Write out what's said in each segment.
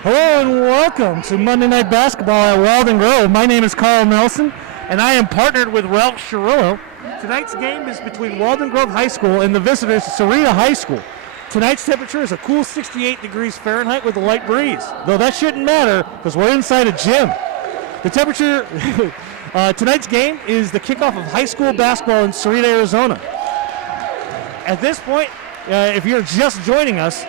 Hello and welcome to Monday Night Basketball at Walden Grove. My name is Carl Nelson, and I am partnered with Ralph Chirillo. Tonight's game is between Walden Grove High School and the visitors, Sarita High School. Tonight's temperature is a cool 68 degrees Fahrenheit with a light breeze, though that shouldn't matter because we're inside a gym. The temperature, tonight's game is the kickoff of high school basketball in Sarita, Arizona. At this point, if you're just joining us,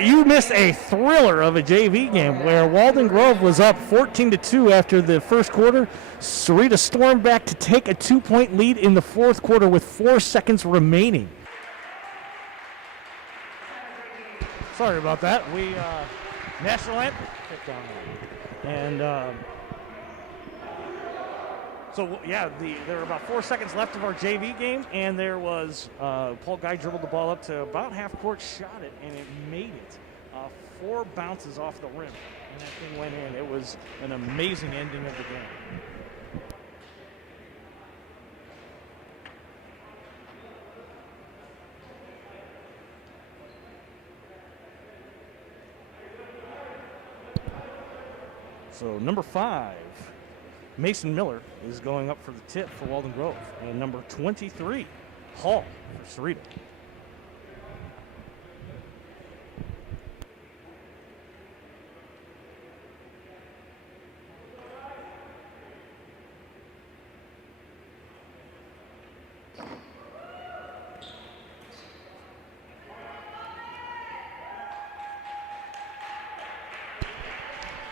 you missed a thriller of a JV game where Walden Grove was up 14-2 after the first quarter. Sarita stormed back to take a 2-point lead in the fourth quarter with 4 seconds remaining. Sorry about that. We national anthem kicked down there. And there were about 4 seconds left of our JV game, and there was Paul Guy dribbled the ball up to about half court, shot it, and it made it. 4 bounces off the rim, and that thing went in. It was an amazing ending of the game. So number 5, Mason Miller, is going up for the tip for Walden Grove. And number 23, Hall for Sarita.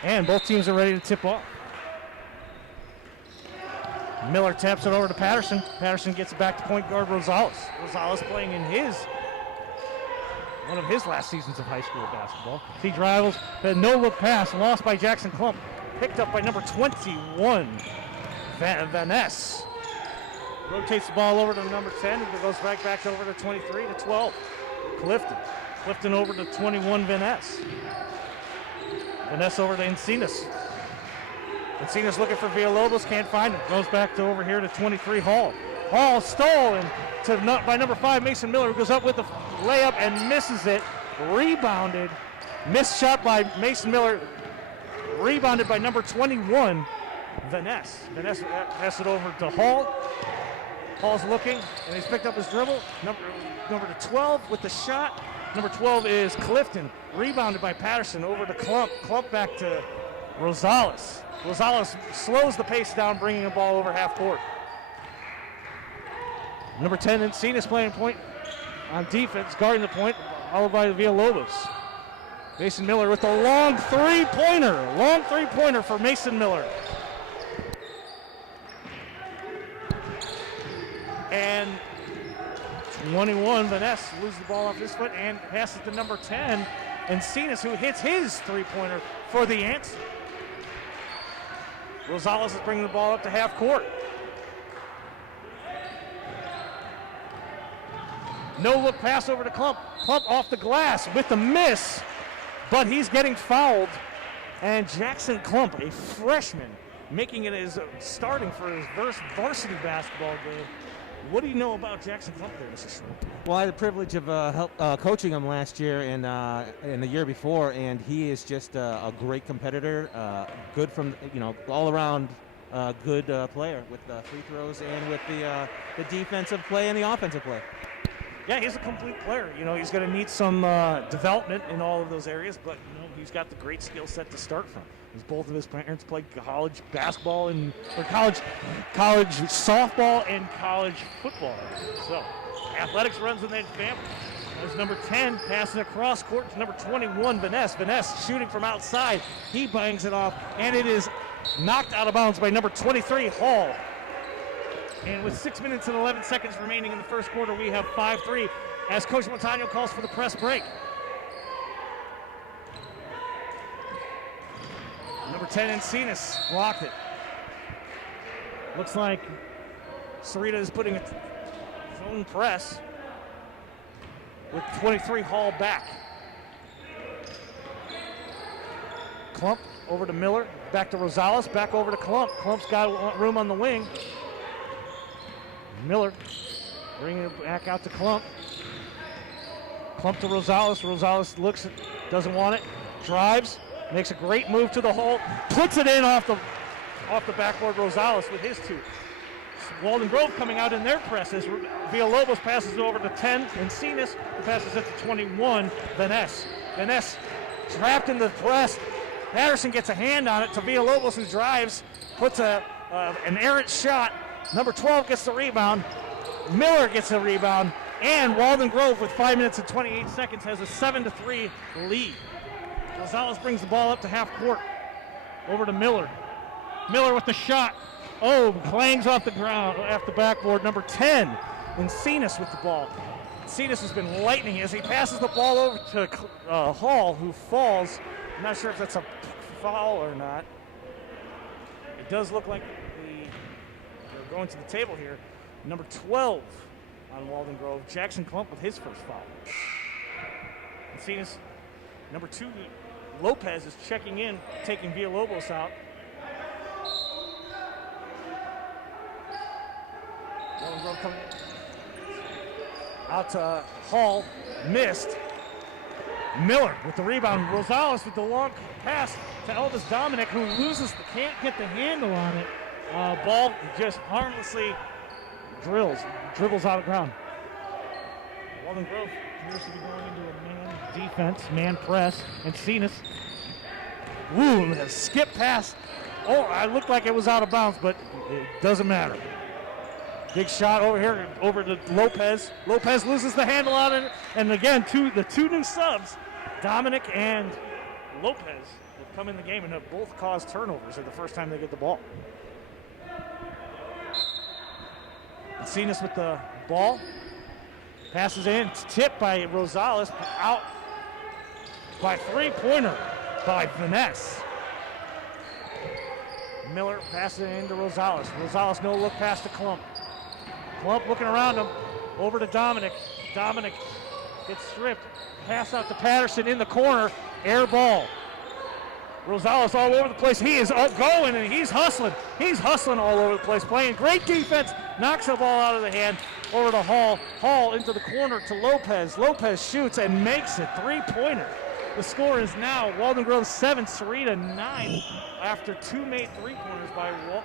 And both teams are ready to tip off. Miller taps it over to Patterson. Patterson gets it back to point guard Rosales. Rosales playing in one of his last seasons of high school basketball. He dribbles, a no-look pass, lost by Jackson Klump. Picked up by number 21, Van Ness. Rotates the ball over to number 10. It goes right back over to 23 to 12. Clifton over to 21, Van Ness. Van Ness over to Encinas. Encinas looking for Villalobos, can't find him. Goes back over here to 23, Hall. Hall stolen by number 5, Mason Miller, who goes up with the layup and misses it. Rebounded. Missed shot by Mason Miller. Rebounded by number 21, Van Ness. Van Ness passes it over to Hall. Hall's looking, and he's picked up his dribble. Number 12 with the shot. Number 12 is Clifton. Rebounded by Patterson over to Klump. Klump back to Rosales. Rosales slows the pace down, bringing the ball over half court. Number 10, Encinas playing point on defense, guarding the point, followed by Villalobos. Mason Miller with a long three-pointer for Mason Miller. And 21, Vanessa loses the ball off his foot and passes to number 10, Encinas, who hits his three-pointer for the Ants. Rosales is bringing the ball up to half court. No-look pass over to Klump. Klump off the glass with the miss, but he's getting fouled. And Jackson Klump, a freshman, making it his starting for his first varsity basketball game. What do you know about Jackson Klump there, Mr. Schmidt? Well, I had the privilege of coaching him last year and the year before, and he is just a great competitor, good from, all around good player with the free throws and with the defensive play and the offensive play. Yeah, he's a complete player. He's going to need some development in all of those areas, but he's got the great skill set to start from. Both of his parents played college basketball college softball and college football. So athletics runs in that family. There's number 10 passing across court to number 21, Vanessa. Vanessa shooting from outside. He bangs it off, and it is knocked out of bounds by number 23, Hall. And with 6 minutes and 11 seconds remaining in the first quarter, we have 5-3 as Coach Montano calls for the press break. Number 10, Encinas, blocked it. Looks like Sarita is putting a zone press with 23, Hall back. Klump over to Miller, back to Rosales, back over to Klump. Klump's got room on the wing. Miller bringing it back out to Klump. Klump to Rosales. Rosales looks, doesn't want it, drives, makes a great move to the hole, puts it in off the backboard. Rosales with his two. Walden Grove coming out in their presses. Villalobos passes it over to 10. Encinas passes it to 21. Vaness trapped in the press. Patterson gets a hand on it to Villalobos, who drives, puts an errant shot. Number 12 gets the rebound. Miller gets the rebound. And Walden Grove, with 5 minutes and 28 seconds, has a 7-3 lead. Rosales brings the ball up to half court. Over to Miller. Miller with the shot. Oh, clangs off the ground, off the backboard. Number 10, Encinas with the ball. Encinas has been lightning as he passes the ball over to Hall, who falls. I'm not sure if that's a foul or not. It does look like they're going to the table here. Number 12 on Walden Grove, Jackson Klump with his first foul. Encinas, number 2, Lopez is checking in, taking Villalobos out. Walden Grove coming out to Hall, missed. Miller with the rebound. Rosales with the long pass to Elvis Dominic, who can't get the handle on it. Ball just harmlessly dribbles out of ground. Walden Grove appears to be going into a man defense, man press. Encinas, a skip pass. Oh, it looked like it was out of bounds, but it doesn't matter. Big shot over here, over to Lopez. Lopez loses the handle on it, and again, the two new subs, Dominic and Lopez, have come in the game and have both caused turnovers at the first time they get the ball. Encinas with the ball, passes in, tipped by Rosales, out by three-pointer by Vaness. Miller passes it into Rosales. Rosales no look past the Klump. Klump looking around him, over to Dominic. Dominic gets stripped. Pass out to Patterson in the corner. Air ball. Rosales all over the place. He is going and he's hustling. He's hustling all over the place, playing great defense. Knocks the ball out of the hand. Over to Hall. Hall into the corner to Lopez. Lopez shoots and makes it. Three-pointer. The score is now Walden Grove 7, Sarita 9, after 2 made three-pointers by Sarita.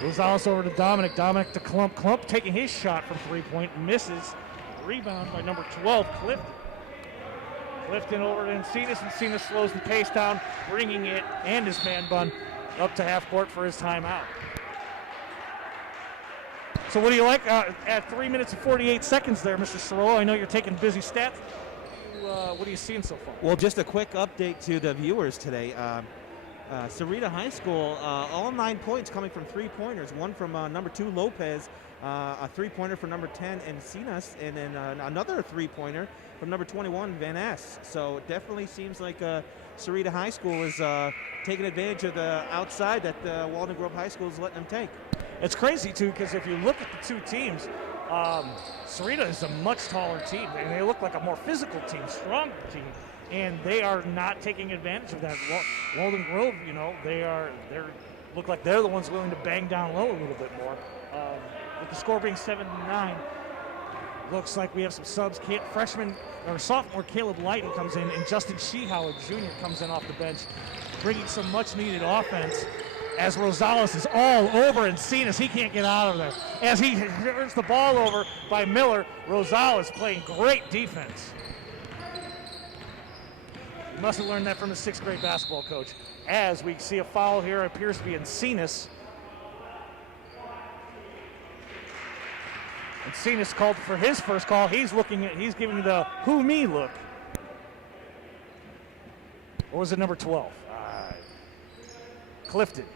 Rosales over to Dominic. Dominic to Klump. Klump taking his shot from three-point. Misses. Rebound by number 12, Clifton. Clifton over to Encinas. Encinas slows the pace down, bringing it and his man bun up to half court for his timeout. So what do you like at 3 minutes and 48 seconds there, Mr. Cirillo? I know you're taking busy stats. What are you seeing so far? Well, just a quick update to the viewers today. Sarita High School, all 9 points coming from three-pointers. One from number 2, Lopez, a three-pointer for number 10, Encinas, and then another three-pointer from number 21, Van Ness. So it definitely seems like Sarita High School is taking advantage of the outside that Walden Grove High School is letting them take. It's crazy, too, because if you look at the two teams, Sarita is a much taller team, and they look like a more physical team, stronger team. And they are not taking advantage of that. Walden Grove, they look like they're the ones willing to bang down low a little bit more. With the score being 7-9, looks like we have some subs. Sophomore Caleb Lighton comes in, and Justin Shehower Jr. comes in off the bench, bringing some much-needed offense. As Rosales is all over Encinas, he can't get out of there. As he turns the ball over by Miller, Rosales playing great defense. Must have learned that from the 6th grade basketball coach. As we see a foul here, it appears to be Encinas. Encinas called for his first call. He's giving the who me look. Or was it number 12? Clifton.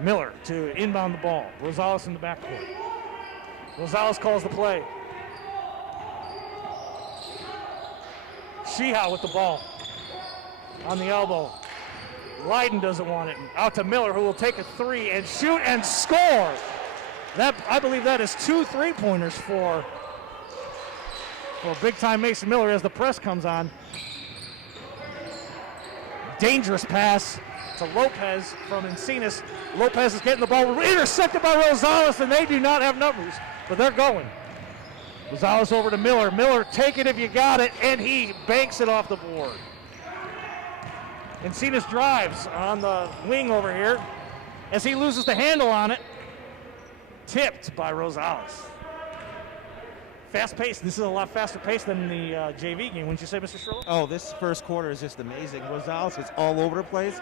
Miller to inbound the ball. Rosales in the backcourt. Rosales calls the play. Shehow with the ball on the elbow. Leiden doesn't want it. Out to Miller, who will take a three and shoot and score. I believe that is 2 three-pointers for big-time Mason Miller as the press comes on. Dangerous pass to Lopez from Encinas. Lopez is getting the ball intercepted by Rosales, and they do not have numbers, but they're going. Rosales over to Miller. Miller, take it if you got it, and he banks it off the board. Encinas drives on the wing over here as he loses the handle on it. Tipped by Rosales. Fast pace. This is a lot faster pace than the JV game, wouldn't you say, Mr. Shirley? Oh, this first quarter is just amazing. Rosales is all over the place.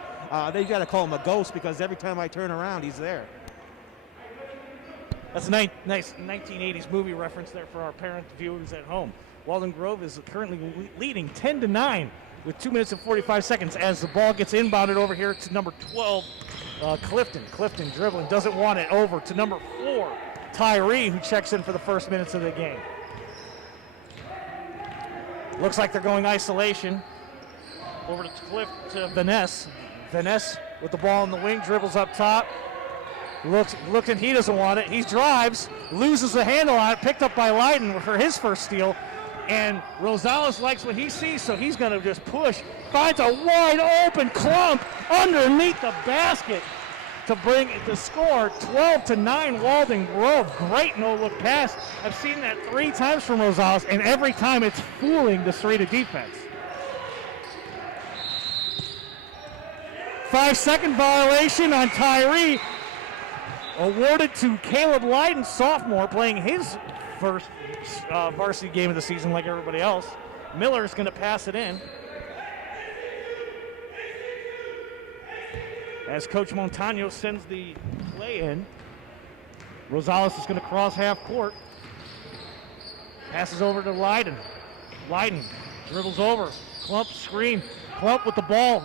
They got to call him a ghost because every time I turn around, he's there. That's a nice 1980s movie reference there for our parent viewers at home. Walden Grove is currently leading 10-9 with 2 minutes and 45 seconds as the ball gets inbounded over here to number 12, Clifton. Clifton dribbling, doesn't want it, over to number 4, Tyree, who checks in for the first minutes of the game. Looks like they're going isolation. Over to Vaness. Vaness with the ball in the wing, dribbles up top. Looks and he doesn't want it. He drives, loses the handle on it, picked up by Leiden for his first steal. And Rosales likes what he sees, so he's going to just push. Finds a wide open Klump underneath the basket to bring it to score. 12-9 Walden Grove. Great no-look pass. I've seen that 3 times from Rosales, and every time it's fooling the Sarita defense. 5-second violation on Tyree. Awarded to Caleb Leiden, sophomore, playing his first varsity game of the season like everybody else. Miller's going to pass it in. As Coach Montano sends the play in. Rosales is going to cross half court. Passes over to Leiden. Leiden dribbles over. Klump screen. Klump with the ball.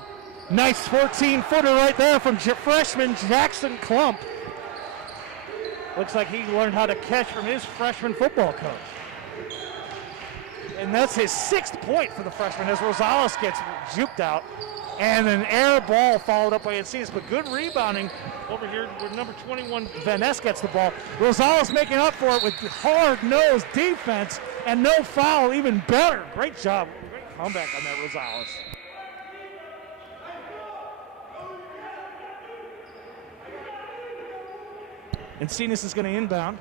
Nice 14-footer right there from freshman Jackson Klump. Looks like he learned how to catch from his freshman football coach. And that's his 6th point for the freshman as Rosales gets juked out. And an air ball followed up by Encinas, but good rebounding over here where number 21, Vaness, gets the ball. Rosales making up for it with hard-nosed defense and no foul, even better. Great job. Great comeback on that, Rosales. Encinas is going to inbound.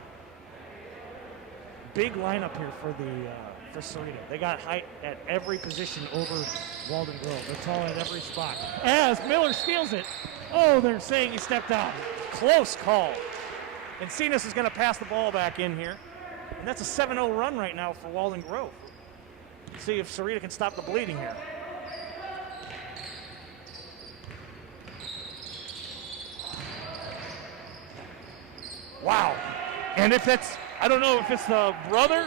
Big lineup here for Sarita. They got height at every position over Walden Grove. They're tall at every spot. As Miller steals it. Oh, they're saying he stepped out. Close call. Encinas is going to pass the ball back in here. And that's a 7-0 run right now for Walden Grove. Let's see if Sarita can stop the bleeding here. Wow. And if that's, I don't know if it's the brother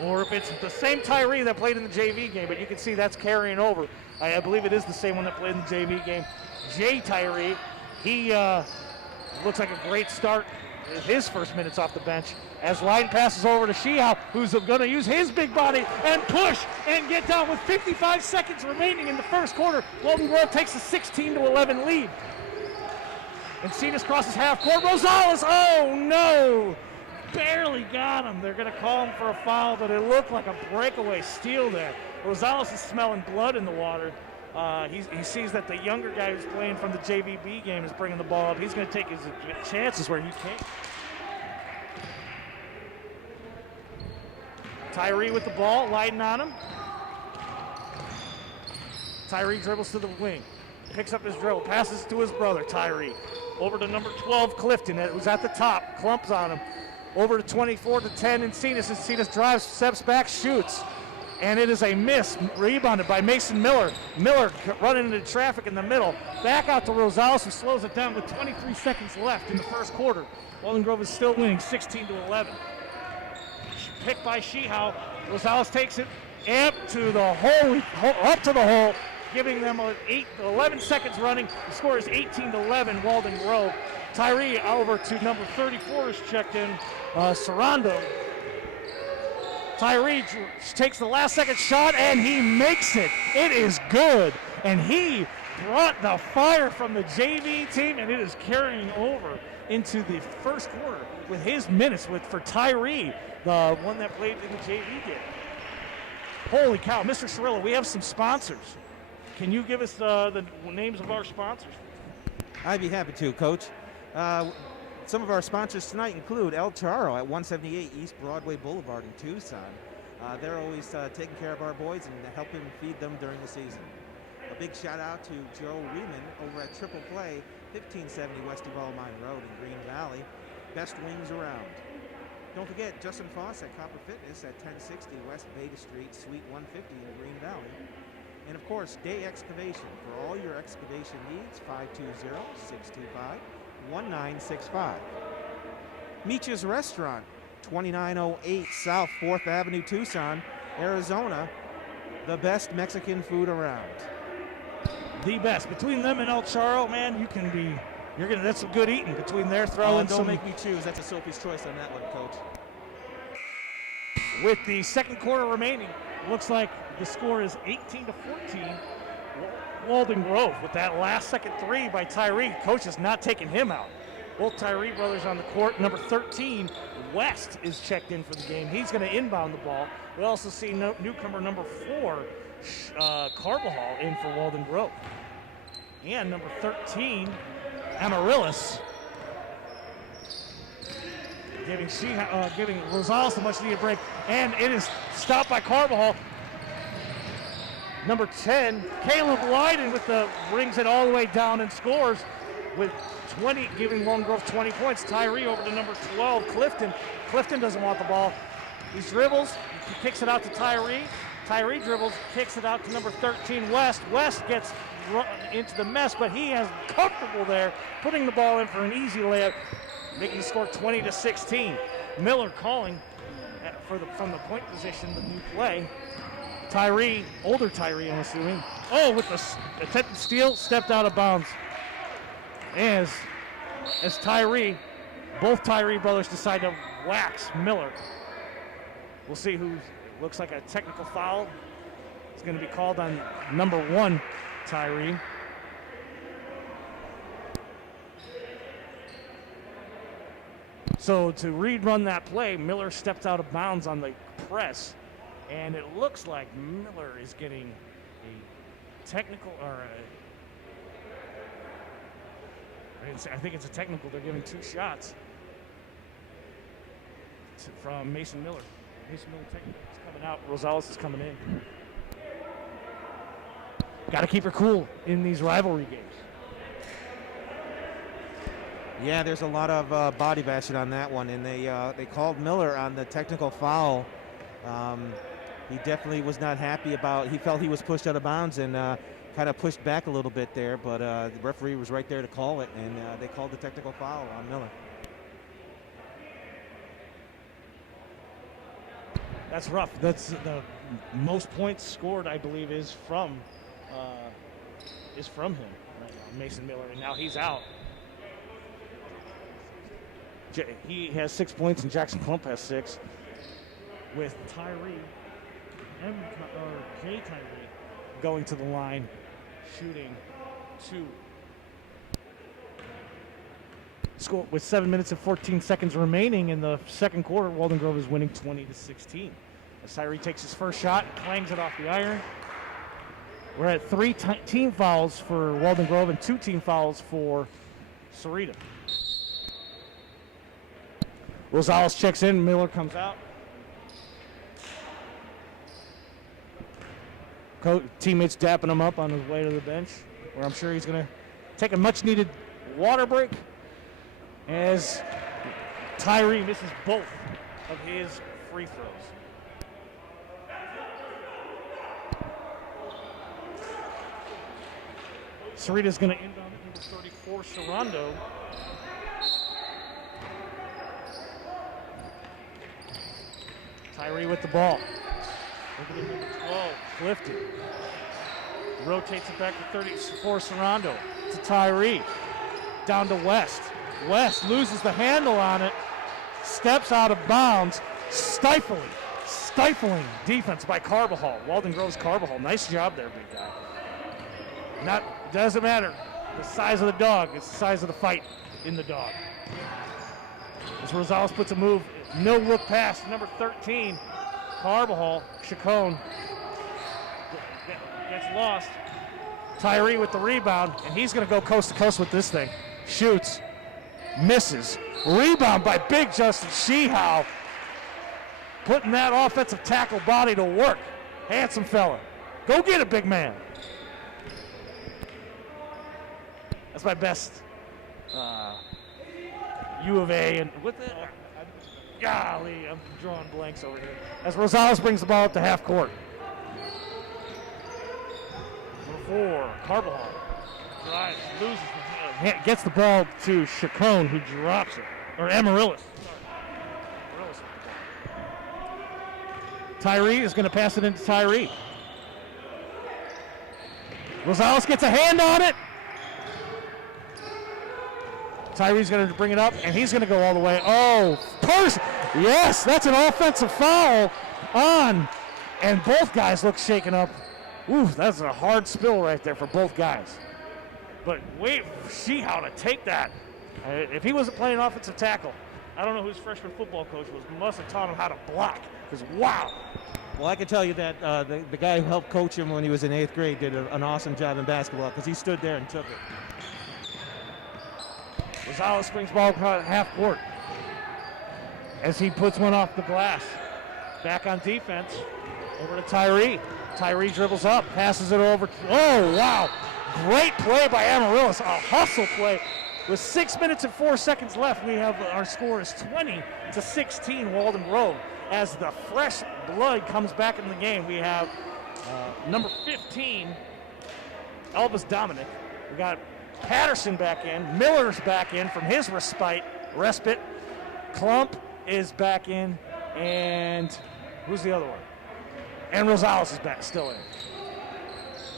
or if it's the same Tyree that played in the JV game, but you can see that's carrying over. I believe it is the same one that played in the JV game. Jay Tyree, he looks like a great start his first minutes off the bench as Leiden passes over to Shihau, who's going to use his big body and push and get down with 55 seconds remaining in the first quarter. Walden Grove takes a 16-11 lead. Encinas crosses half court. Rosales, oh no! Barely got him. They're going to call him for a foul, but it looked like a breakaway steal there. Rosales is smelling blood in the water. He sees that the younger guy who's playing from the JVB game is bringing the ball up. He's going to take his chances where he can't. Tyree with the ball, Leiden on him. Tyree dribbles to the wing. Picks up his dribble, passes to his brother, Tyree. Over to number 12, Clifton, that was at the top. Klumps on him. Over to 24-10, Encinas. Encinas drives, steps back, shoots. And it is a miss, rebounded by Mason Miller. Miller running into traffic in the middle. Back out to Rosales, who slows it down with 23 seconds left in the first quarter. Walden Grove is still winning 16-11. Picked by Shihau. Rosales takes it up to the hole, giving them 11 seconds running. The score is 18-11, Walden Grove. Tyree over to number 34 is checked in, Sarando. Tyree takes the last second shot and he makes it. It is good. And he brought the fire from the JV team, and it is carrying over into the first quarter with his minutes for Tyree, the one that played in the JV game. Holy cow, Mr. Cirillo, we have some sponsors. Can you give us the names of our sponsors? I'd be happy to, Coach. Some of our sponsors tonight include El Charo at 178 East Broadway Boulevard in Tucson. They're always taking care of our boys and helping feed them during the season. A big shout out to Joe Riemann over at Triple Play, 1570 West Duval Mine Road in Green Valley. Best wings around. Don't forget Justin Foss at Copper Fitness at 1060 West Vega Street, Suite 150 in Green Valley. And of course, Day Excavation for all your excavation needs, 520-625-1965. Meech's Restaurant, 2908 South 4th Avenue, Tucson, Arizona. The best Mexican food around. The best. Between them and El Charo, man, that's some good eating between there. Throwing don't make me choose. That's a Sophie's choice on that one, Coach. With the second quarter remaining, looks like the score is 18-14. Walden Grove with that last second three by Tyree. Coach is not taking him out. Both Tyree brothers on the court. Number 13, West, is checked in for the game. He's going to inbound the ball. We also see newcomer number 4, Carbajal, in for Walden Grove. And number 13, Amaryllis, giving Rosales the much needed break. And it is stopped by Carbajal. Number 10, Caleb Lyden brings it all the way down and scores with 20, giving Walden Grove 20 points. Tyree over to number 12, Clifton. Clifton doesn't want the ball. He dribbles, he kicks it out to Tyree. Tyree dribbles, kicks it out to number 13, West. West gets into the mess, but he is comfortable there, putting the ball in for an easy layup, making the score 20-16. Miller calling from the point position, the new play. Tyree, older Tyree, I'm assuming. Oh, with the attempted steal, stepped out of bounds. As Tyree, both Tyree brothers decide to wax Miller. We'll see looks like a technical foul. It's going to be called on number 1, Tyree. So to rerun that play, Miller stepped out of bounds on the press, and it looks like Miller is getting a technical, I think it's a technical. They're giving 2 shots from Mason Miller. Mason Miller technical is coming out. Rosales is coming in. Got to keep her cool in these rivalry games. Yeah, there's a lot of body bashing on that one, and they called Miller on the technical foul. He definitely was not happy he felt he was pushed out of bounds and kind of pushed back a little bit there, but the referee was right there to call it, and they called the technical foul on Miller. That's rough. That's the most points scored, I believe, is from him right now, Mason Miller, and now he's out. He has 6 points, and Jackson Klump has 6, with Jay Tyree going to the line, shooting 2. Score with 7 minutes and 14 seconds remaining in the second quarter. Walden Grove is winning 20-16. As Tyree takes his first shot, clangs it off the iron. We're at 3 team fouls for Walden Grove and 2 team fouls for Sarita. Rosales checks in, Miller comes out. Teammates dapping him up on his way to the bench, where I'm sure he's going to take a much-needed water break as Tyree misses both of his free throws. Sarita's going to inbound at number 34, Sarando. Tyree with the ball. Look at number 12, Clifton. Rotates it back to 34, Sarando. To Tyree. Down to West. West loses the handle on it. Steps out of bounds. Stifling defense by Carbajal. Walden Grove's Carbajal. Nice job there, big guy. Doesn't matter. The size of the dog. It's the size of the fight in the dog. As Rosales puts a move. No look pass. Number 13, Carbajal. Chacon gets lost. Tyree with the rebound, and he's going to go coast to coast with this thing. Shoots. Misses. Rebound by big Justin Sheehow. Putting that offensive tackle body to work. Handsome fella. Go get it, big man. That's my best U of A. And what the? Golly, I'm drawing blanks over here. As Rosales brings the ball up to half court. Number 4, Carbajal. Drives, loses, gets the ball to Chacon, who drops it. Or Amaryllis. Tyree is going to pass it into Tyree. Rosales gets a hand on it. Tyree's going to bring it up, and he's going to go all the way. Oh, yes, that's an offensive foul on. And both guys look shaken up. Ooh, that's a hard spill right there for both guys. But wait, see how to take that. If he wasn't playing offensive tackle, I don't know who his freshman football coach was. Must have taught him how to block. Because wow. Well, I can tell you that the guy who helped coach him when he was in 8th grade did an awesome job in basketball because he stood there and took it. Rosales springs ball half court as he puts one off the glass. Back on defense, over to Tyree. Tyree dribbles up, passes it over. Oh, wow. Great play by Amaryllis, a hustle play. With 6 minutes and 4 seconds left, we have our score is 20-16 Walden Grove. As the fresh blood comes back in the game, we have number 15, Elvis Dominic. We got Patterson back in. Miller's back in from his respite. Klump is back in. And who's the other one? And Rosales is back, still in.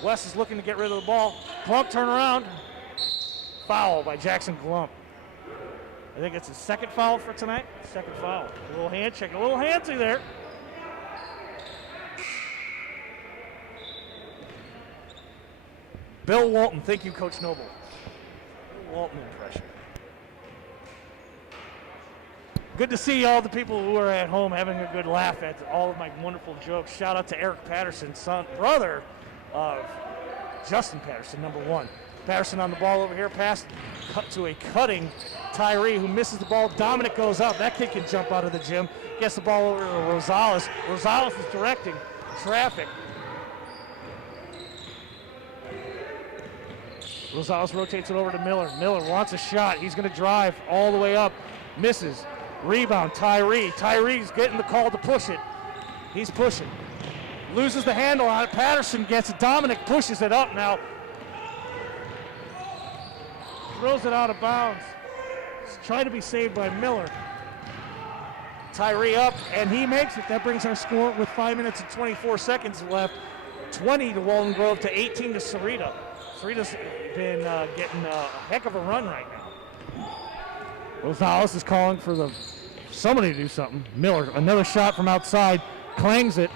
West is looking to get rid of the ball. Klump turn around. Foul by Jackson Klump. I think it's his second foul for tonight. Second foul. A little hand check, a little handsy there. Bill Walton, thank you, Coach Noble. Bill Walton impression. Good to see all the people who are at home having a good laugh at all of my wonderful jokes. Shout out to Eric Patterson, brother of Justin Patterson, number 1. Patterson on the ball over here, pass cut to a cutting Tyree who misses the ball. Dominic goes up. That kid can jump out of the gym. Gets the ball over to Rosales. Rosales is directing traffic. Rosales rotates it over to Miller. Miller wants a shot. He's going to drive all the way up. Misses. Rebound, Tyree. Tyree's getting the call to push it. He's pushing. Loses the handle on it. Patterson gets it. Dominic pushes it up now. Throws it out of bounds. It's trying to be saved by Miller. Tyree up, and he makes it. That brings our score with 5 minutes and 24 seconds left. 20 to Walden Grove to 18 to Sarita. Sarita's been getting a heck of a run right now. Rosales is calling for somebody to do something. Miller, another shot from outside, clangs it.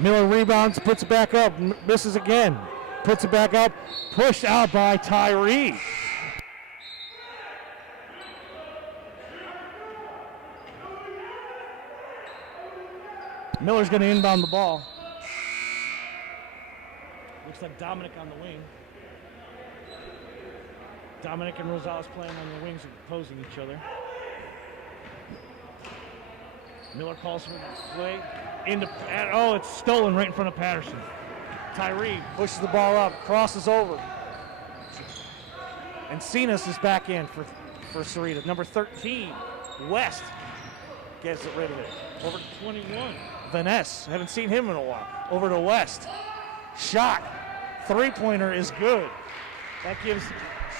Miller rebounds, puts it back up, misses again. Puts it back up, pushed out by Tyree. Miller's going to inbound the ball. Looks like Dominic on the wing. Dominic and Rosales playing on the wings opposing each other. Miller calls for the play. It's stolen right in front of Patterson. Tyree pushes the ball up, crosses over. And Cenas is back in for Sarita. Number 13, West, gets rid of it. Over to 21, Vaness. Haven't seen him in a while. Over to West. Shot. Three-pointer is good. That gives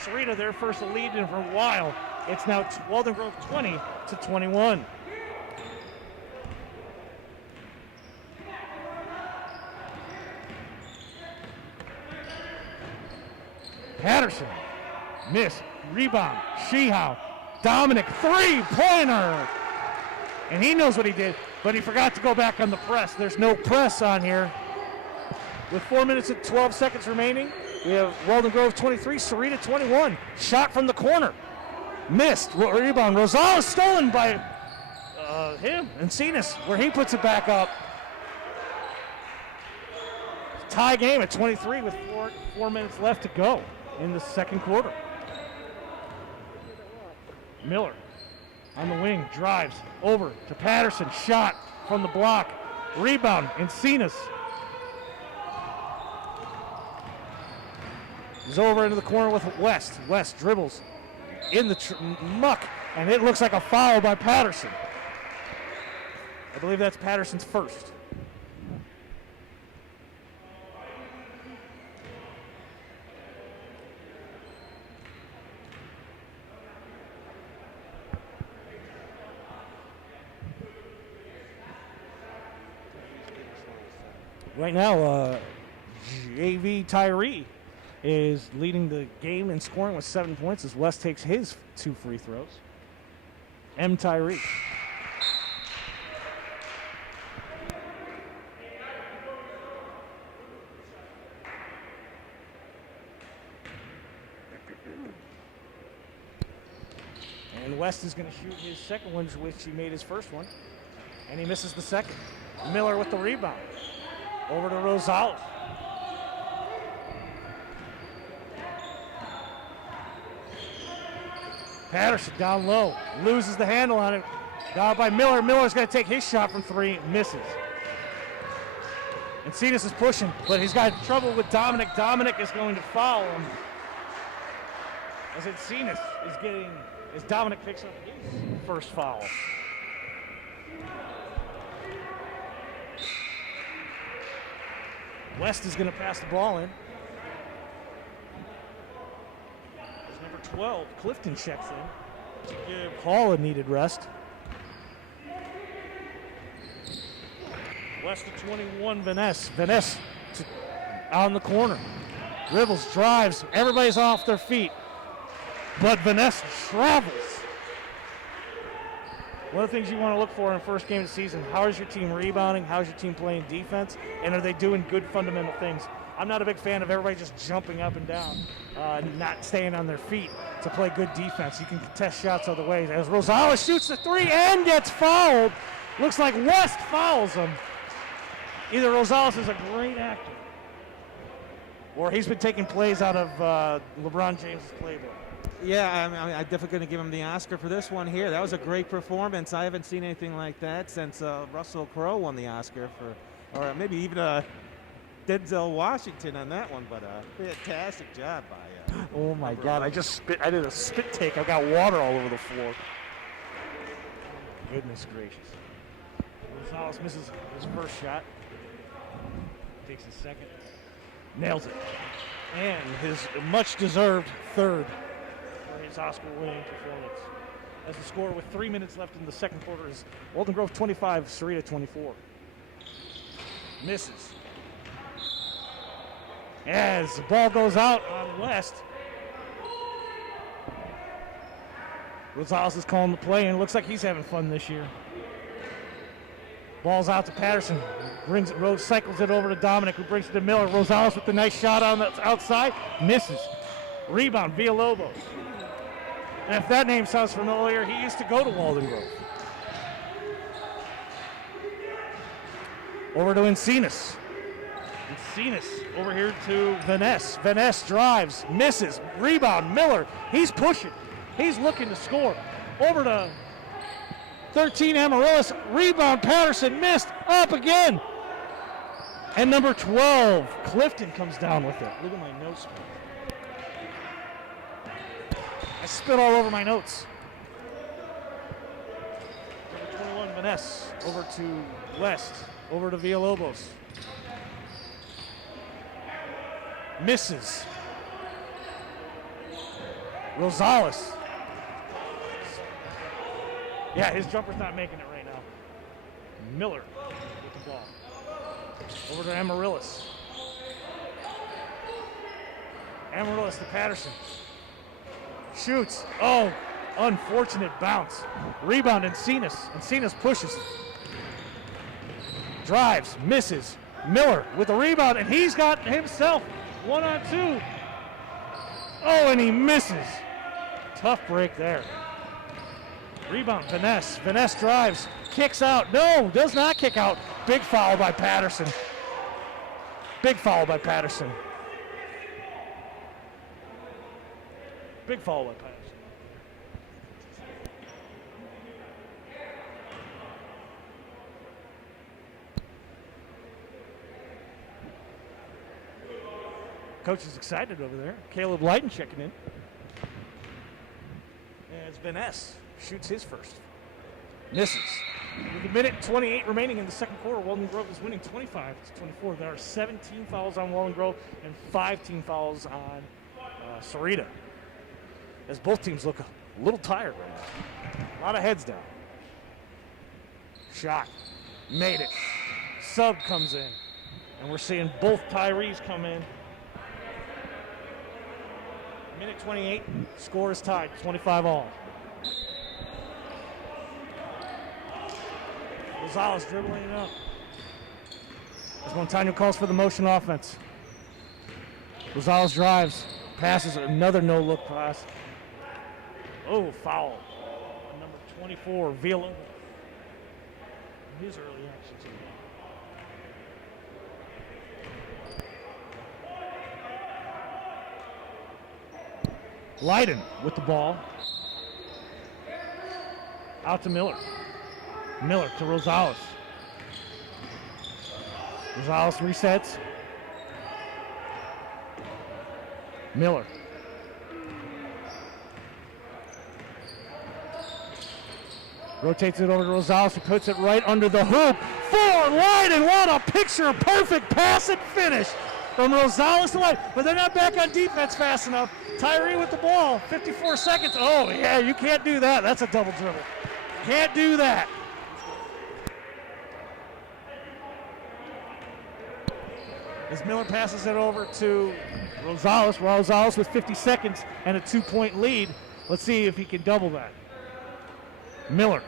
Sarita their first lead in for a while. It's now Walden Grove 20 to 21. Patterson, miss, rebound, Sheehow, Dominic, three-pointer! And he knows what he did, but he forgot to go back on the press. There's no press on here. With 4 minutes and 12 seconds remaining, we have Walden Grove 23, Sarita 21. Shot from the corner, missed, rebound. Rosales stolen by him, and Cenas, where he puts it back up. Tie game at 23 with 4 minutes left to go in the second quarter. Miller on the wing, drives over to Patterson, shot from the block, rebound, Encinas. He's over into the corner with West. West dribbles in the muck, and it looks like a foul by Patterson. I believe that's Patterson's first. Right now, JV Tyree is leading the game in scoring with 7 points as West takes his 2 free throws. M. Tyree. And West is going to shoot his second one, which he made his first one. And he misses the second. Miller with the rebound. Over to Rosales. Patterson down low. Loses the handle on it. Down by Miller. Miller's going to take his shot from 3. Misses. Encinas is pushing, but he's got trouble with Dominic. Dominic is going to foul him. As Encinas is getting, as Dominic picks up his first foul. West is going to pass the ball in. As number 12, Clifton checks in to give Hall a needed rest. West to 21, Vaness. Vaness on the corner. Dribbles, drives, everybody's off their feet. But Vaness travels. One of the things you want to look for in the first game of the season, how is your team rebounding? How is your team playing defense? And are they doing good fundamental things? I'm not a big fan of everybody just jumping up and down, not staying on their feet to play good defense. You can contest shots other ways. As Rosales shoots the 3 and gets fouled. Looks like West fouls him. Either Rosales is a great actor, or he's been taking plays out of LeBron James' playbook. Yeah, I'm definitely going to give him the Oscar for this one here. That was a great performance. I haven't seen anything like that since Russell Crowe won the Oscar for, or maybe even Denzel Washington on that one. But fantastic job by. Oh my God! I just spit. I did a spit take. I got water all over the floor. Goodness gracious! Rosales misses his first shot. Takes his second. Nails it. And his much-deserved third. His Oscar-winning performance. As the score with 3 minutes left in the second quarter is Walden Grove 25, Sarita 24. Misses. As the ball goes out on West. Rosales is calling the play, and it looks like he's having fun this year. Ball's out to Patterson. Cycles it over to Dominic, who brings it to Miller. Rosales with the nice shot on the outside. Misses. Rebound, Villalobos. And if that name sounds familiar, he used to go to Walden Grove. Over to Encinas. Encinas over here to Vaness. Vaness drives, misses, rebound, Miller. He's pushing. He's looking to score. Over to 13, Amaryllis. Rebound, Patterson missed. Up again. And number 12, Clifton comes down with it. Look at my notes. I spit all over my notes. Number 21, Vaness. Over to West. Over to Villalobos. Misses. Rosales. Yeah, his jumper's not making it right now. Miller with the ball. Over to Amaryllis. Amaryllis to Patterson. Shoots. Oh, unfortunate bounce. Rebound, Encinas. Encinas pushes. Drives, misses. Miller with the rebound, and he's got himself 1-on-2. Oh, and he misses. Tough break there. Rebound, Vaness. Vaness drives, kicks out. No, does not kick out. Big foul by Patterson. Big foul by Patterson. Big foul by Patterson. Coach is excited over there. Caleb Leiden checking in. As Van Ness shoots his first. Misses. With a minute 28 remaining in the second quarter, Walden Grove is winning 25-24. There are 17 fouls on Walden Grove and 5 team fouls on Sarita. As both teams look a little tired right now. A lot of heads down. Shot. Made it. Sub comes in. And we're seeing both Tyrees come in. Minute 28. Score is tied. 25 all. Rosales dribbling it up. As Montano calls for the motion offense. Rosales drives. Passes another no-look pass. Oh, foul. Number 24, Villalobos. His early action too. Leiden with the ball. Out to Miller. Miller to Rosales. Rosales resets. Miller. Rotates it over to Rosales, who puts it right under the hoop. For Leiden, what a picture, perfect pass and finish from Rosales to Leiden. But they're not back on defense fast enough. Tyree with the ball, 54 seconds. Oh, yeah, you can't do that. That's a double dribble. Can't do that. As Miller passes it over to Rosales. Rosales with 50 seconds and a 2-point lead. Let's see if he can double that. Miller.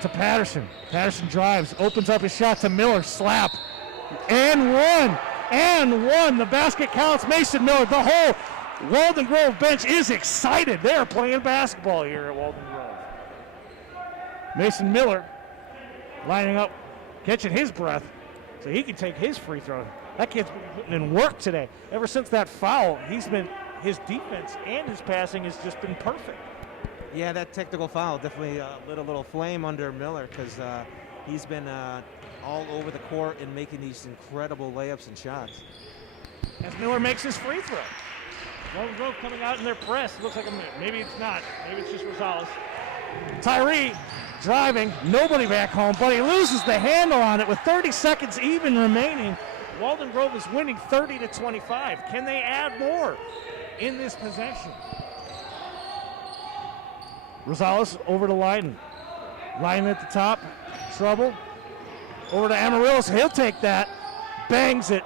To Patterson. Patterson drives, opens up his shot to Miller. Slap. And one. And one. The basket counts. Mason Miller. The whole Walden Grove bench is excited. They are playing basketball here at Walden Grove. Mason Miller lining up, catching his breath so he can take his free throw. That kid's been putting in work today. Ever since that foul, his defense and his passing has just been perfect. Yeah, that technical foul definitely lit a little flame under Miller because he's been all over the court and making these incredible layups and shots. As Miller makes his free throw. Walden Grove coming out in their press. Looks like maybe it's not. Maybe it's just Rosales. Tyree driving. Nobody back home, but he loses the handle on it with 30 seconds even remaining. Walden Grove is winning 30-25. Can they add more in this possession? Rosales over to Leiden. Leiden at the top. Trouble. Over to Amarillo. He'll take that. Bangs it.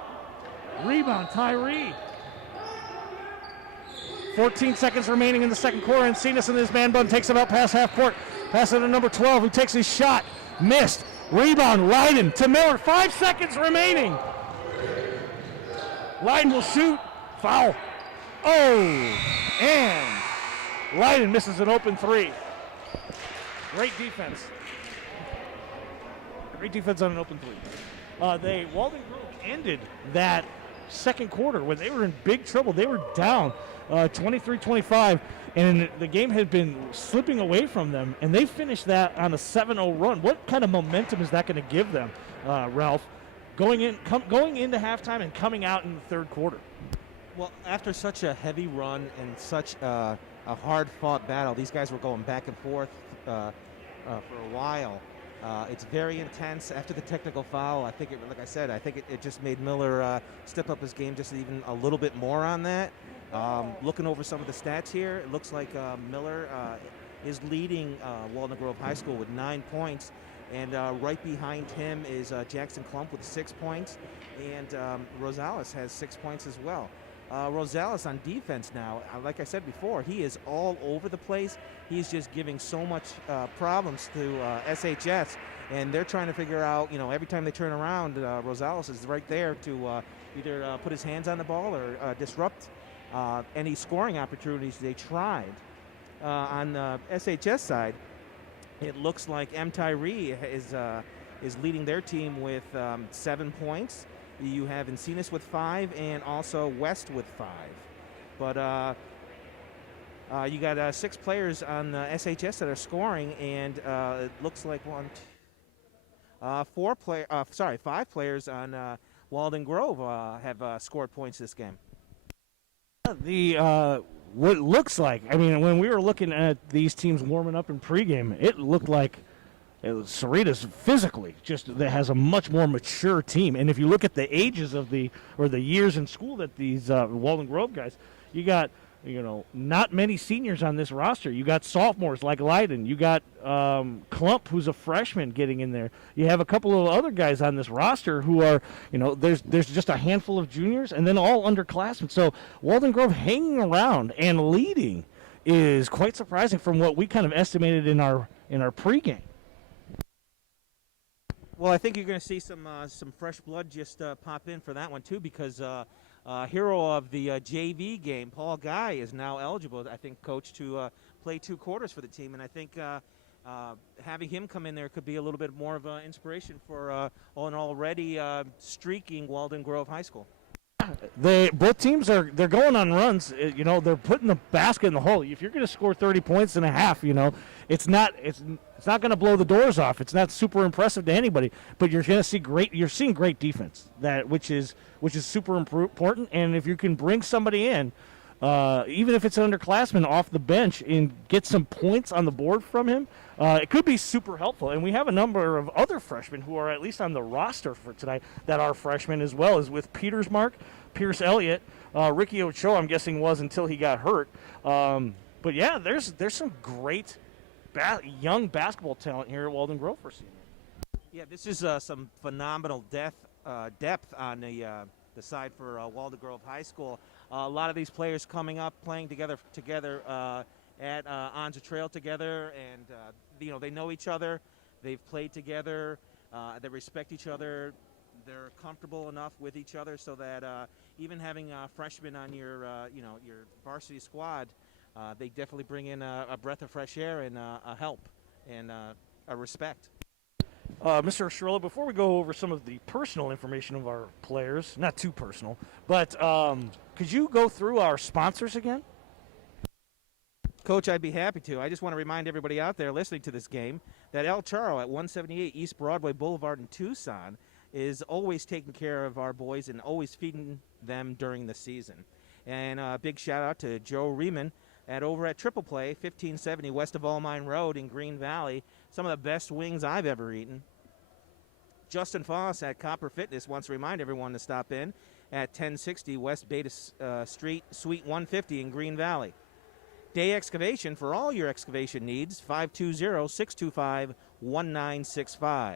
Rebound, Tyree. 14 seconds remaining in the second quarter. Encinas and his man bun takes it out past half court. Pass it to number 12, who takes his shot. Missed. Rebound, Leiden to Miller. 5 seconds remaining. Leiden will shoot. Foul. Oh, and Leiden misses an open three. Great defense. Great defense on an open three. Walden Grove ended that second quarter when they were in big trouble. They were down 23-25, and the game had been slipping away from them, and they finished that on a 7-0 run. What kind of momentum is that going to give them, Ralph, going into halftime and coming out in the third quarter? Well, after such a heavy run and such a hard-fought battle, these guys were going back and forth for a while. It's very intense. After the technical foul, I think it just made Miller step up his game just even a little bit more on that. Looking over some of the stats here, it looks like Miller is leading Walden Grove High School with 9 points, and right behind him is Jackson Klump with 6 points, and Rosales has 6 points as well. Rosales on defense now, like I said before, he is all over the place. He's just giving so much problems to SHS, and they're trying to figure out, every time they turn around, Rosales is right there to either put his hands on the ball or disrupt any scoring opportunities they tried. On the SHS side, it looks like M. Tyree is leading their team with 7 points. You have Encinas with 5 and also West with 5. But you got 6 players on the SHS that are scoring, and it looks like 5 players on Walden Grove have scored points this game. The what it looks like, I mean, when we were looking at these teams warming up in pregame, it looked like Sarita's physically just that has a much more mature team. And if you look at the ages of the years in school that these Walden Grove guys, you got not many seniors on this roster. You got sophomores like Leiden. You got Klump, who's a freshman, getting in there. You have a couple of other guys on this roster who are, there's just a handful of juniors and then all underclassmen. So Walden Grove hanging around and leading is quite surprising from what we kind of estimated in our pregame. Well, I think you're going to see some fresh blood just pop in for that one too, because hero of the JV game, Paul Guy, is now eligible, I think, Coach, to play 2 quarters for the team. And I think having him come in there could be a little bit more of an inspiration for an already streaking Walden Grove High School. Both teams they're going on runs. They're putting the basket in the hole. If you're going to score 30 points and a half, it's not going to blow the doors off. It's not super impressive to anybody. But you're going to see seeing great defense, which is super important. And if you can bring somebody in, even if it's an underclassman off the bench, and get some points on the board from him, it could be super helpful. And we have a number of other freshmen who are at least on the roster for tonight that are freshmen as well, as with Petersmark, Pierce Elliott, Ricky Ochoa, I'm guessing was until he got hurt. But yeah, there's some great young basketball talent here at Walden Grove for senior. Yeah, this is some phenomenal depth on the side for Walden Grove High School. A lot of these players coming up, playing together at Onza Trail together, and they know each other. They've played together. They respect each other. They're comfortable enough with each other so that even having freshmen on your varsity squad, they definitely bring in a breath of fresh air and a help and a respect. Mr. Shirley, before we go over some of the personal information of our players, not too personal, but could you go through our sponsors again? Coach, I'd be happy to. I just want to remind everybody out there listening to this game that El Charro at 178 East Broadway Boulevard in Tucson is always taking care of our boys and always feeding them during the season. And a big shout out to Joe Riemann over at Triple Play, 1570 west of Almine Road in Green Valley. Some of the best wings I've ever eaten. Justin Foss at Copper Fitness wants to remind everyone to stop in at 1060 West Beta Street, Suite 150 in Green Valley. Day Excavation for all your excavation needs, 520-625-1965.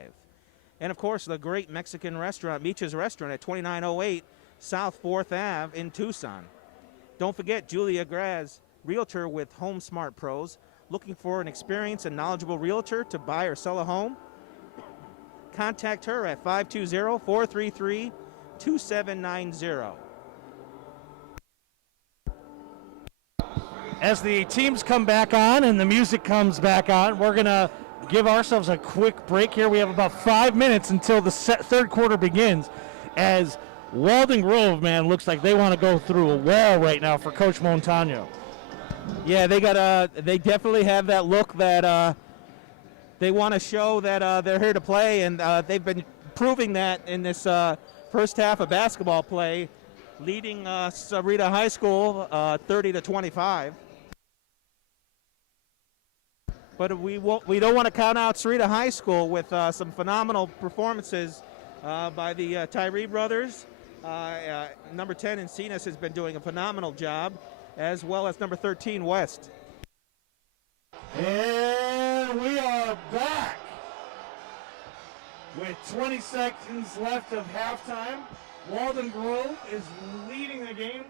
And, of course, the great Mexican restaurant, Micha's Restaurant at 2908 South 4th Ave in Tucson. Don't forget Julia Graz, realtor with Home Smart Pros. Looking for an experienced and knowledgeable realtor to buy or sell a home? Contact her at 520-433-2790. As the teams come back on and the music comes back on, we're going to give ourselves a quick break here. We have about 5 minutes until the third quarter begins, as Walden Grove, man, looks like they want to go through a wall right now for Coach Montano. Yeah, they definitely have that look that they want to show that they're here to play, and they've been proving that in this first half of basketball play, leading Sarita High School 30-25. But we don't want to count out Sarita High School with some phenomenal performances by the Tyree brothers. Number 10 Encinas has been doing a phenomenal job, as well as number 13 West. And we are back with 20 seconds left of halftime. Walden Grove is leading the game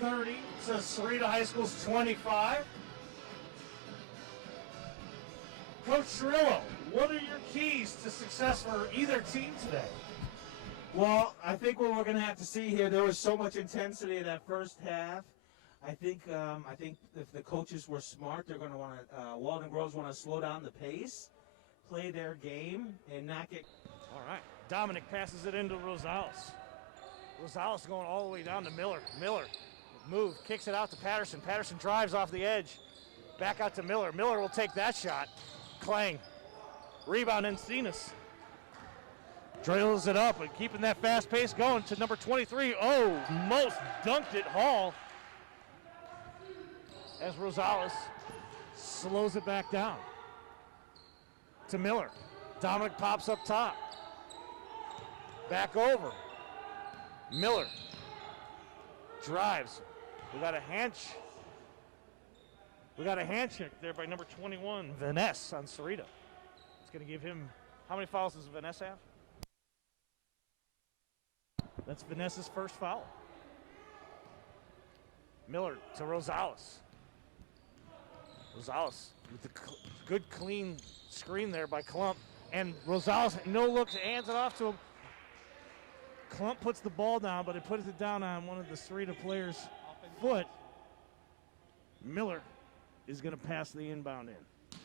30 to Sarita High School's 25. Coach Cirillo, what are your keys to success for either team today? Well, I think what we're going to have to see here, there was so much intensity in that first half. I think if the coaches were smart, they're going to want to, Walden Groves want to slow down the pace, play their game, and not get... All right, Dominic passes it into Rosales. Rosales going all the way down to Miller. Miller, move, kicks it out to Patterson. Patterson drives off the edge. Back out to Miller. Miller will take that shot. Clang. Rebound Encinas. Drills it up and keeping that fast pace going to number 23. Oh, most dunked it, Hall. As Rosales slows it back down to Miller. Dominic pops up top. Back over. Miller drives. We got a hand check there by number 21, Vaness on Sarita. It's going to give him, how many fouls does Vaness have? That's Vanessa's first foul. Miller to Rosales. Rosales with the good clean screen there by Klump. And Rosales, no looks, hands it off to him. Klump puts the ball down, but it puts it down on one of the Sarita players' foot. Miller is going to pass the inbound in.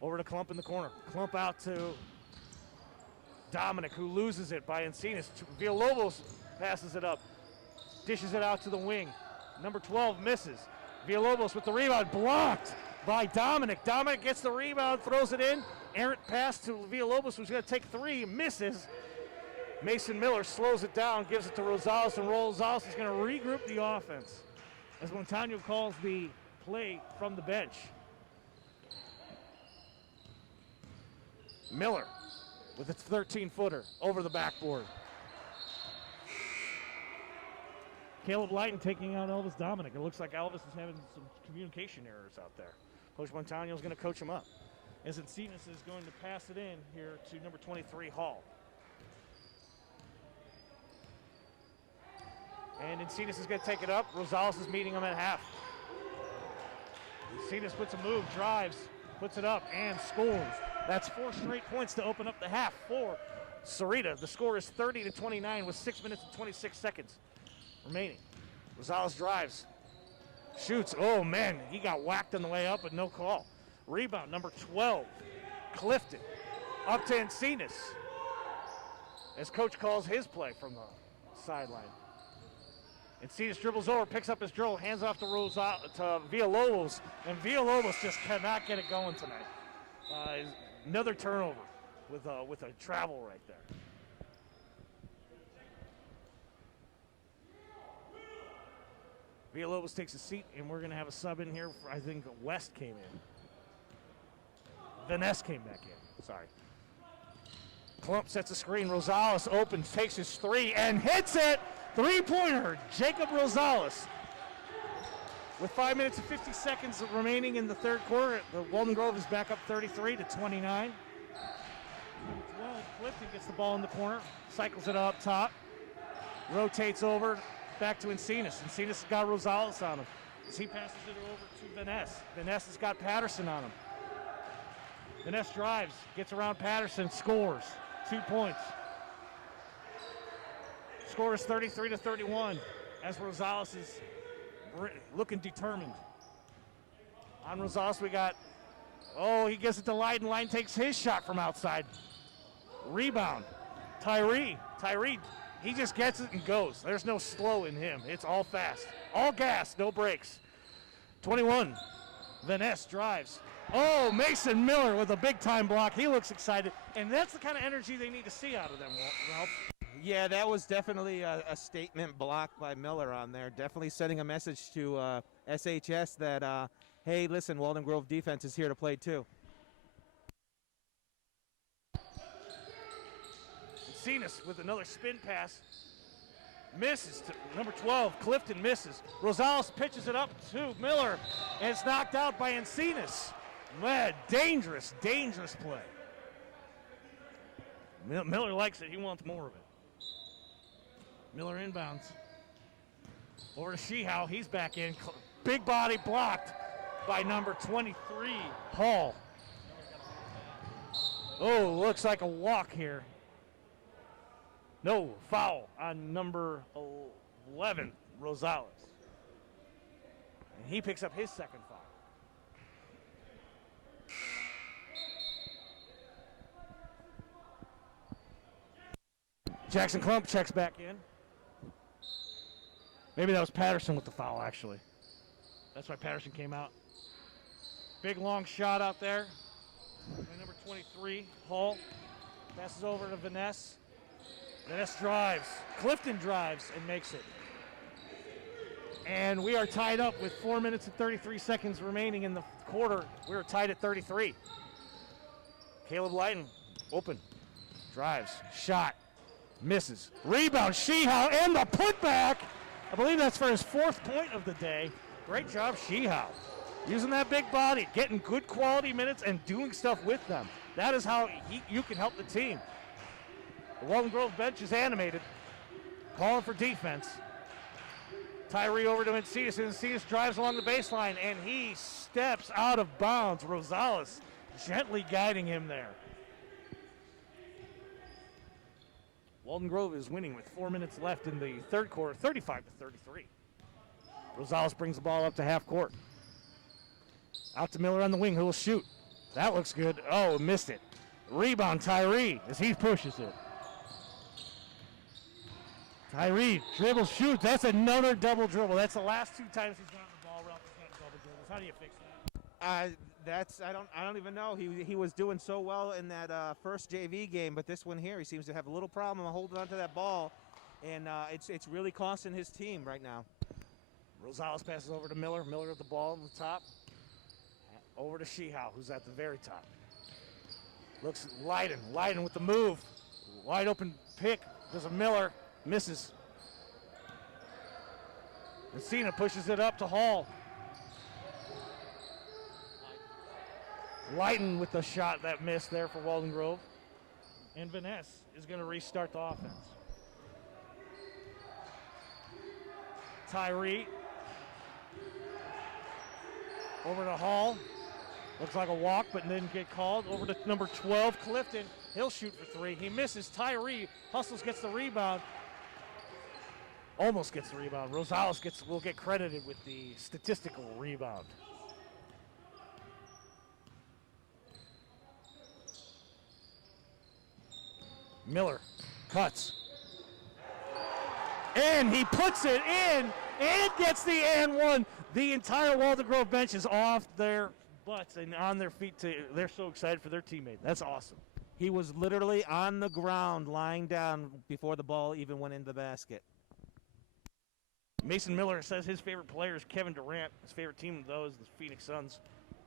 Over to Klump in the corner. Klump out to Dominic, who loses it by Encinas. Villalobos passes it up. Dishes it out to the wing. Number 12 misses. Villalobos with the rebound, blocked by Dominic. Dominic gets the rebound, throws it in. Errant pass to Villalobos, who's going to take three, misses. Mason Miller slows it down, gives it to Rosales, and Rosales is going to regroup the offense as Montano calls the play from the bench. Miller with its 13-footer over the backboard. Caleb Lighton taking out Elvis Dominic. It looks like Elvis is having some communication errors out there. Coach Montano is going to coach him up. As Encinas is going to pass it in here to number 23, Hall. And Encinas is going to take it up. Rosales is meeting him at half. Encinas puts a move, drives, puts it up, and scores. That's 4 straight points to open up the half for Sarita. The score is 30-29 with 6 minutes and 26 seconds remaining. Rosales drives, shoots. Oh, man, he got whacked on the way up, but no call. Rebound, number 12, Clifton. Up to Encinas as coach calls his play from the sideline. Encinas dribbles over, picks up his dribble, hands off to Villalobos, and Villalobos just cannot get it going tonight. Another turnover with a travel right there. Villalobos takes a seat, and we're going to have a sub in here. I think West came in. Vaness came back in. Sorry. Klump sets a screen. Rosales opens, takes his three, and hits it. Three-pointer, Jacob Rosales. With 5 minutes and 50 seconds remaining in the third quarter, the Walden Grove is back up 33-29. 12, Clifton gets the ball in the corner, cycles it up top, rotates over, back to Encinas. Encinas has got Rosales on him. As he passes it over to Vaness. Vaness has got Patterson on him. Vaness drives, gets around Patterson, scores. 2 points. Score is 33-31 as Rosales is looking determined. On Rosales we got, he gives it to Lighton. Lighton takes his shot from outside. Rebound. Tyree, he just gets it and goes. There's no slow in him. It's all fast. All gas, no brakes. 21, Vaness drives. Mason Miller with a big-time block. He looks excited, and that's the kind of energy they need to see out of them, Ralph. Yeah, that was definitely a statement block by Miller on there. Definitely sending a message to SHS that, hey, listen, Walden Grove defense is here to play too. Encinas with another spin pass. Misses to number 12. Clifton misses. Rosales pitches it up to Miller, and it's knocked out by Encinas. Man, dangerous play. Miller likes it. He wants more of it. Miller inbounds. Over to Sheehow. He's back in. Big body blocked by number 23, Hall. Looks like a walk here. No, foul on number 11, Rosales. And he picks up his second foul. Jackson Klump checks back in. Maybe that was Patterson with the foul, actually. That's why Patterson came out. Big long shot out there by number 23, Hall. Passes over to Vaness. Vaness drives. Clifton drives and makes it. And we are tied up with 4 minutes and 33 seconds remaining in the quarter. We are tied at 33. Caleb Lighton, open. Drives. Shot. Misses. Rebound. Sheehow and the putback. I believe that's for his 4th point of the day. Great job, Sheehow. Using that big body, getting good quality minutes, and doing stuff with them. That is how you can help the team. The Walden Grove bench is animated, calling for defense. Tyree over to Encinas, and Encinas drives along the baseline, and he steps out of bounds. Rosales gently guiding him there. Walden Grove is winning with 4 minutes left in the third quarter, 35-33. Rosales brings the ball up to half court. Out to Miller on the wing, who will shoot. That looks good. Oh, missed it. Rebound, Tyree, as he pushes it. Tyree dribbles, shoots. That's another double dribble. That's the last 2 times he's gotten the ball. Ralph has gotten double dribbles. How do you fix that? I don't even know. He was doing so well in that first JV game, but this one here, he seems to have a little problem holding onto that ball, and it's really costing his team right now. Rosales passes over to Miller. Miller with the ball on the top. Over to Sheehow, who's at the very top. Looks at Leiden. Leiden with the move. Wide open pick. There's a Miller. Misses. Messina pushes it up to Hall. Leiden with the shot that missed there for Walden Grove. And Vaness is going to restart the offense. Tyree. Over to Hall. Looks like a walk, but didn't get called. Over to number 12, Clifton. He'll shoot for 3. He misses. Tyree hustles, gets the rebound. Almost gets the rebound. Rosales will get credited with the statistical rebound. Miller cuts. And he puts it in and gets the and one. The entire Walden Grove bench is off their butts and on their feet. They're so excited for their teammate. That's awesome. He was literally on the ground, lying down before the ball even went in the basket. Mason Miller says his favorite player is Kevin Durant. His favorite team, though, is the Phoenix Suns.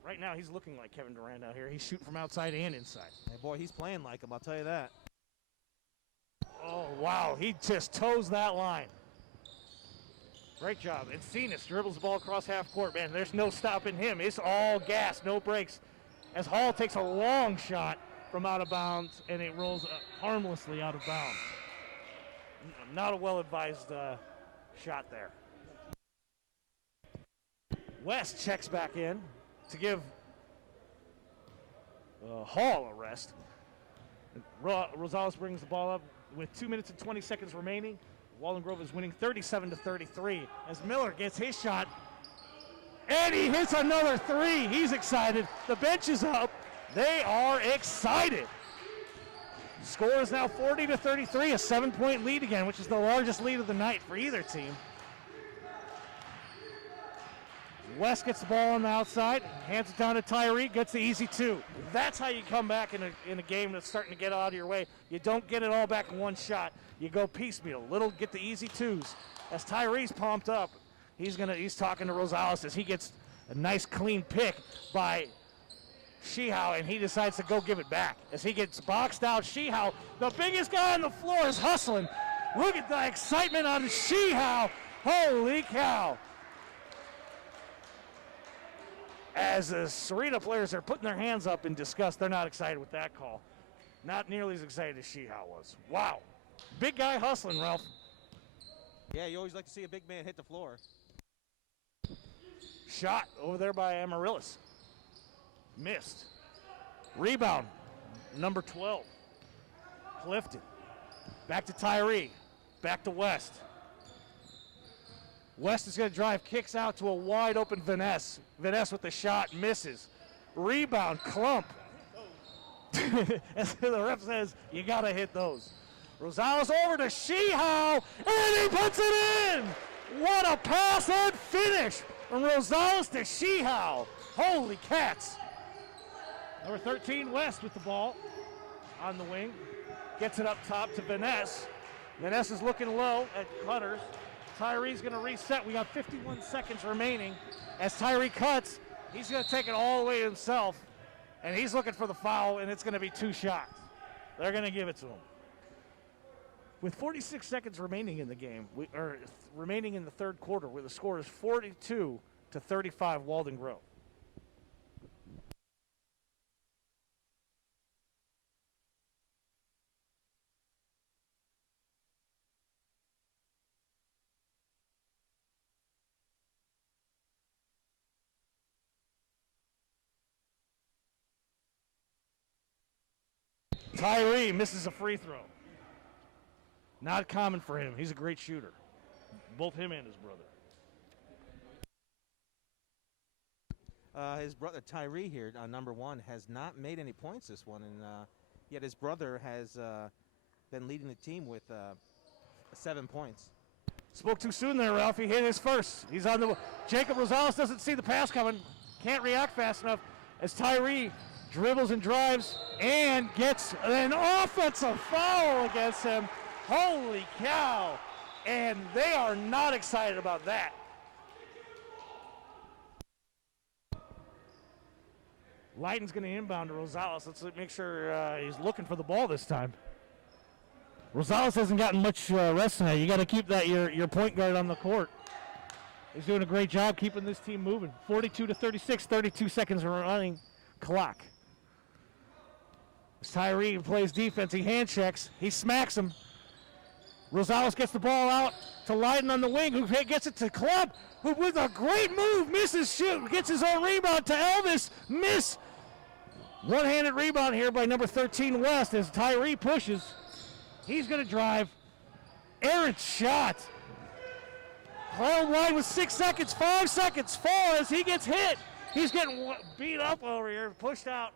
Right now, he's looking like Kevin Durant out here. He's shooting from outside and inside. Hey, boy, he's playing like him, I'll tell you that. Oh, wow. He just toes that line. Great job. Encinas dribbles the ball across half court. Man, there's no stopping him. It's all gas, no breaks. As Hall takes a long shot from out of bounds, and it rolls harmlessly out of bounds. Not a well-advised shot there. West checks back in to give Hall a rest. Rosales brings the ball up with 2 minutes and 20 seconds remaining. Walden Grove is winning 37-33 as Miller gets his shot. And he hits another 3. He's excited. The bench is up. They are excited. Score is now 40-33, a 7-point lead again, which is the largest lead of the night for either team. West gets the ball on the outside, hands it down to Tyree, gets the easy 2. That's how you come back in a game that's starting to get out of your way. You don't get it all back in one shot. You go piecemeal, get the easy 2s. As Tyree's pumped up, he's talking to Rosales as he gets a nice clean pick by Sheehow, and he decides to go give it back. As he gets boxed out, Sheehow, the biggest guy on the floor, is hustling. Look at the excitement on Sheehow. Holy cow. As the Serena players are putting their hands up in disgust, they're not excited with that call. Not nearly as excited as Sheehow was. Wow. Big guy hustling, Ralph. Yeah, you always like to see a big man hit the floor. Shot over there by Amaryllis. Missed. Rebound, number 12. Clifton. Back to Tyree. Back to West. West is going to drive, kicks out to a wide open Vaness. Vaness with the shot, misses. Rebound, Clump. As the ref says, you got to hit those. Rosales over to Sheehow, and he puts it in! What a pass and finish from Rosales to Sheehow. Holy cats. Number 13, West with the ball on the wing. Gets it up top to Vaness. Vaness is looking low at Cutters. Tyree's going to reset. We got 51 seconds remaining. As Tyree cuts, he's going to take it all the way himself. And he's looking for the foul, and it's going to be 2 shots. They're going to give it to him. With 46 seconds remaining in the game, remaining in the third quarter, where the score is 42-35 Walden Grove. Tyree misses a free throw. Not common for him. He's a great shooter. Both him and his brother. His brother Tyree here, number 1, has not made any points this one, and yet his brother has been leading the team with 7 points. Spoke too soon there, Ralph. He hit his first. He's on the. Jacob Rosales doesn't see the pass coming. Can't react fast enough as Tyree dribbles and drives and gets an offensive foul against him. Holy cow. And they are not excited about that. Leighton's going to inbound to Rosales. Let's make sure he's looking for the ball this time. Rosales hasn't gotten much rest tonight. You got to keep that your point guard on the court. He's doing a great job keeping this team moving. 42-36, 32 seconds running clock. As Tyree plays defense, he hand checks. He smacks him. Rosales gets the ball out to Leiden on the wing, who gets it to Club, who with a great move misses shoot, gets his own rebound to Elvis. Miss. One-handed rebound here by number 13 West as Tyree pushes. He's going to drive. Errant shot. Held wide with 6 seconds, 5 seconds, 4 as he gets hit. He's getting beat up over here, pushed out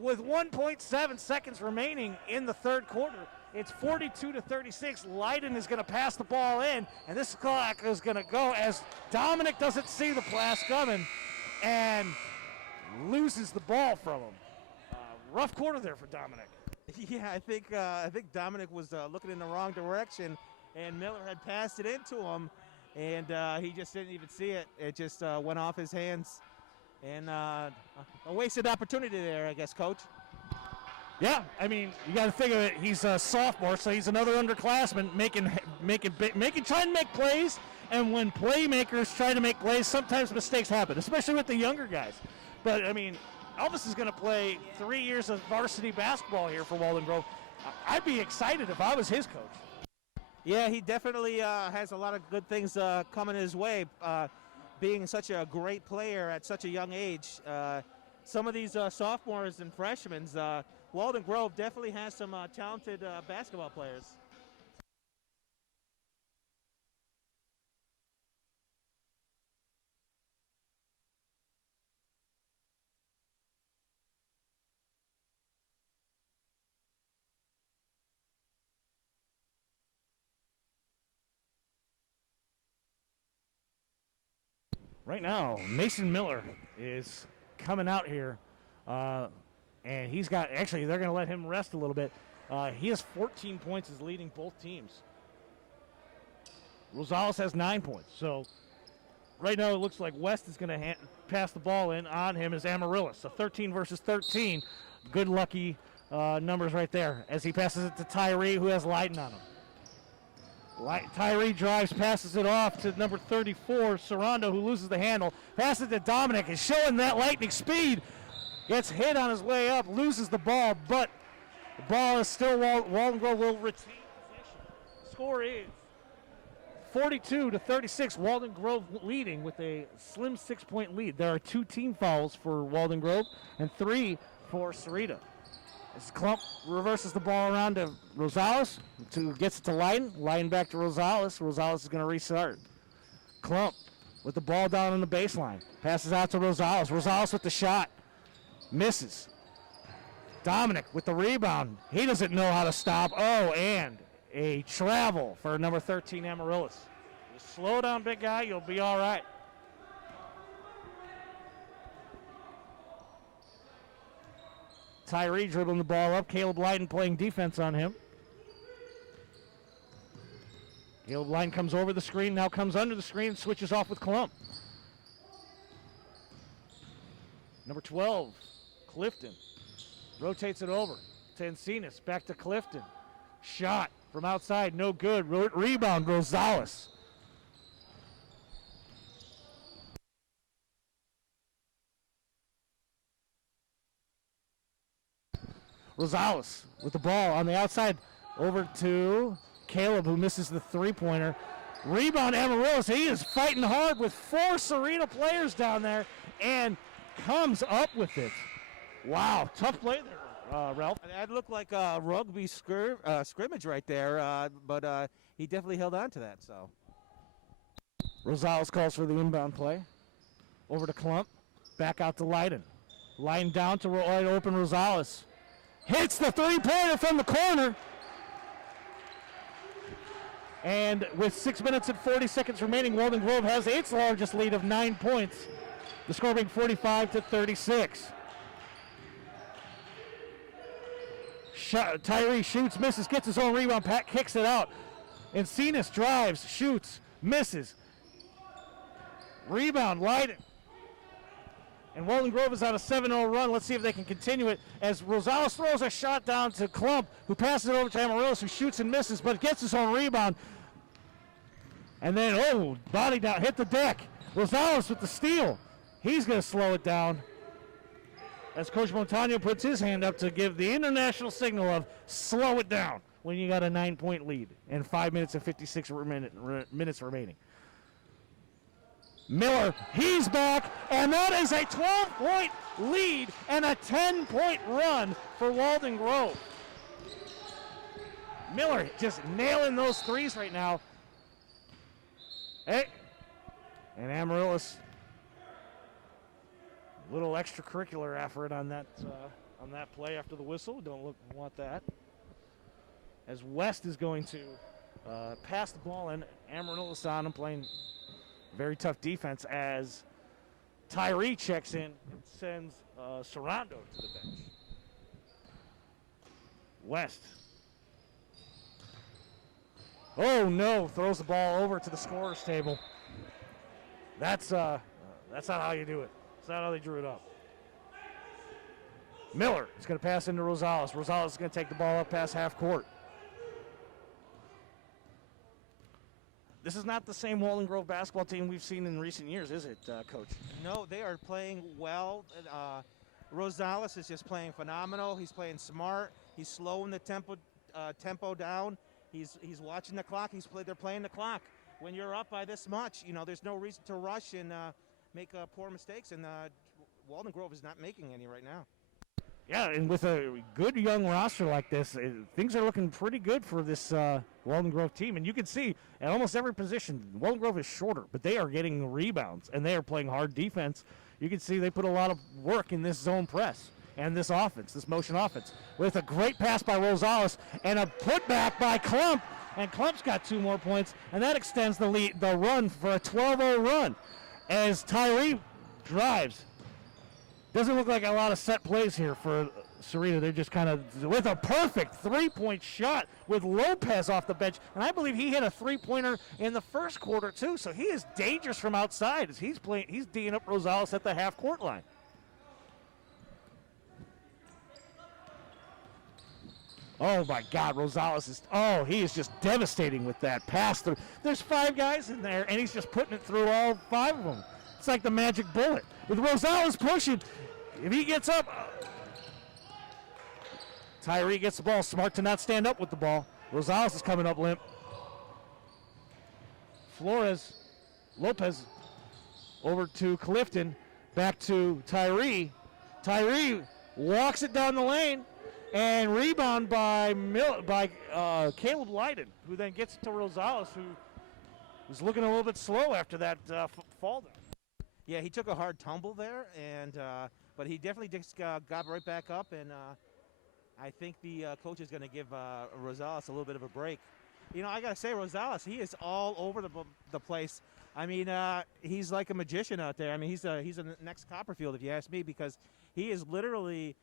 with 1.7 seconds remaining in the third quarter. It's 42-36. Leiden is going to pass the ball in, and this clock is going to go as Dominic doesn't see the pass coming and loses the ball from him. Rough quarter there for Dominic. Yeah, I think Dominic was looking in the wrong direction, and Miller had passed it into him, and he just didn't even see it. It just went off his hands, and a wasted opportunity there, I guess, Coach. Yeah, I mean, you got to think of it. He's a sophomore, so he's another underclassman trying to make plays. And when playmakers try to make plays, sometimes mistakes happen, especially with the younger guys. But I mean, Elvis is going to play 3 years of varsity basketball here for Walden Grove. I'd be excited if I was his coach. Yeah, he definitely has a lot of good things coming his way. Being such a great player at such a young age, some of these sophomores and freshmen. Walden Grove definitely has some talented basketball players. Right now, Mason Miller is coming out here. And he's got, actually, they're going to let him rest a little bit. He has 14 points, is leading both teams. Rosales has 9 points. So right now it looks like West is going to pass the ball in on him as Amaryllis. So 13 versus 13. Good lucky numbers right there as he passes it to Tyree, who has Leiden on him. Tyree drives, passes it off to number 34, Sarando, who loses the handle. Passes it to Dominic, is showing that lightning speed. Gets hit on his way up, loses the ball, but the ball is still Walden Grove will retain possession. Score is 42-36. Walden Grove leading with a slim 6-point lead. There are 2 team fouls for Walden Grove and 3 for Sarita. As Clump reverses the ball around to Rosales, gets it to Leiden. Leiden back to Rosales. Rosales is going to restart. Clump with the ball down on the baseline. Passes out to Rosales. Rosales with the shot. Misses. Dominic with the rebound. He doesn't know how to stop. Oh, and a travel for number 13, Amaryllis. Just slow down, big guy. You'll be all right. Tyree dribbling the ball up. Caleb Lyden playing defense on him. Caleb Lyden comes over the screen, now comes under the screen, switches off with Klump. Number 12, Clifton. Rotates it over to Encinas. Back to Clifton. Shot from outside, no good. Rebound, Rosales. Rosales with the ball on the outside. Over to Caleb, who misses the three-pointer. Rebound, Amarillo. He is fighting hard with 4 Serena players down there and comes up with it. Wow, tough play there, Ralph. That looked like a rugby scrimmage right there, but he definitely held on to that. So Rosales calls for the inbound play. Over to Klump. Back out to Lyden. Lyden down to wide open Rosales. Hits the three-pointer from the corner. And with 6 minutes and 40 seconds remaining, Walden Grove has its largest lead of 9 points. The score being 45-36. Tyree shoots, misses, gets his own rebound. Pat kicks it out. Encinas drives, shoots, misses. Rebound, Lyden. And Walden Grove is on a 7-0 run. Let's see if they can continue it as Rosales throws a shot down to Klump, who passes it over to Amarillos, who shoots and misses, but gets his own rebound. And then, body down, hit the deck. Rosales with the steal. He's going to slow it down as Coach Montano puts his hand up to give the international signal of slow it down when you got a 9-point lead and 5 minutes and 56 minutes remaining. Miller, he's back, and that is a 12-point lead and a 10-point run for Walden Grove. Miller just nailing those threes right now. Hey, and Amarillos, little extracurricular effort on that play after the whistle. Don't want that. As West is going to pass the ball in, Amarillos on him playing very tough defense as Tyree checks in and sends Serrando to the bench. West. Oh no, throws the ball over to the scorer's table. That's not how you do it. That's not how they drew it up. Miller is going to pass into Rosales. Rosales is going to take the ball up past half court. This is not the same Walden Grove basketball team we've seen in recent years, is it, Coach? no, they are playing well. Rosales is just playing phenomenal. He's playing smart. He's slowing the tempo down. He's watching the clock. They're playing the clock. When you're up by this much, there's no reason to rush and make poor mistakes. And Walden Grove is not making any right now. Yeah, and with a good young roster like this, things are looking pretty good for this Walden Grove team. And you can see at almost every position, Walden Grove is shorter, but they are getting rebounds, and they are playing hard defense. You can see they put a lot of work in this zone press and this offense, this motion offense, with a great pass by Rosales and a putback by Klump. And Klump's got 2 more points, and that extends the run for a 12-0 run as Tyree drives. Doesn't look like a lot of set plays here for Serena. They're just kind of with a perfect 3-point shot with Lopez off the bench. And I believe he hit a 3-pointer in the first quarter, too. So he is dangerous from outside as he's D'ing up Rosales at the half-court line. Oh, my God, Rosales he is just devastating with that pass through. There's 5 guys in there, and he's just putting it through all 5 of them. It's like the magic bullet. With Rosales pushing, if he gets up, Tyree gets the ball. Smart to not stand up with the ball. Rosales is coming up limp. Lopez over to Clifton, back to Tyree. Tyree walks it down the lane, and rebound by Caleb Lyden, who then gets it to Rosales, who was looking a little bit slow after that fall down. Yeah, he took a hard tumble there, and but he definitely just got right back up, and I think the coach is going to give Rosales a little bit of a break. I got to say, Rosales, he is all over the place. I mean, he's like a magician out there. I mean, he's the next Copperfield, if you ask me, because he is literally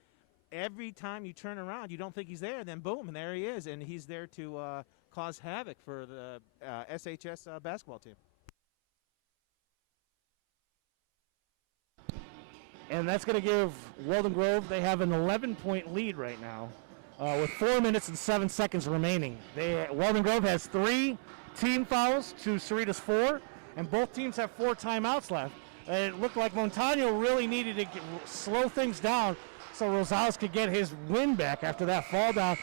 every time you turn around, you don't think he's there, then boom, and there he is, and he's there to cause havoc for the SHS basketball team. And that's going to give Walden Grove, they have an 11-point lead right now with 4 minutes and 7 seconds remaining. Walden Grove has 3 team fouls to Cerritos 4, and both teams have 4 timeouts left. It looked like Montano really needed to slow things down so Rosales could get his win back after that fall down.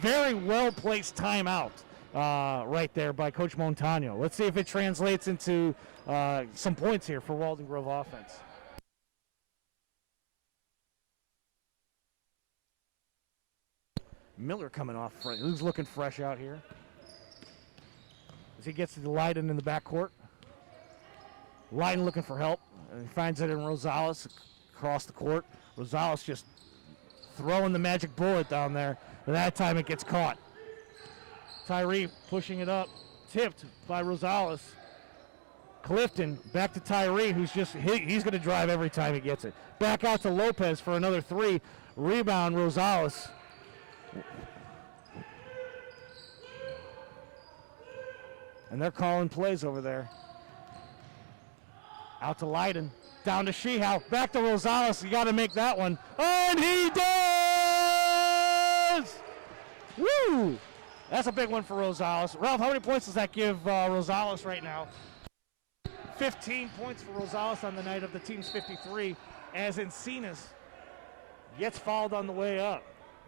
Very well-placed timeout right there by Coach Montano. Let's see if it translates into some points here for Walden Grove offense. Miller coming off front. Who's looking fresh out here? As he gets to Leiden in the backcourt. Leiden looking for help. And he finds it in Rosales across the court. Rosales just throwing the magic bullet down there. But that time it gets caught. Tyree pushing it up. Tipped by Rosales. Clifton back to Tyree, who's he's going to drive every time he gets it. Back out to Lopez for another 3. Rebound, Rosales. And they're calling plays over there. Out to Leiden. Down to Sheehow. Back to Rosales. You got to make that one. And he does! Woo! That's a big one for Rosales. Ralph, how many points does that give Rosales right now? 15 points for Rosales on the night of the team's 53, as Encinas gets fouled on the way up.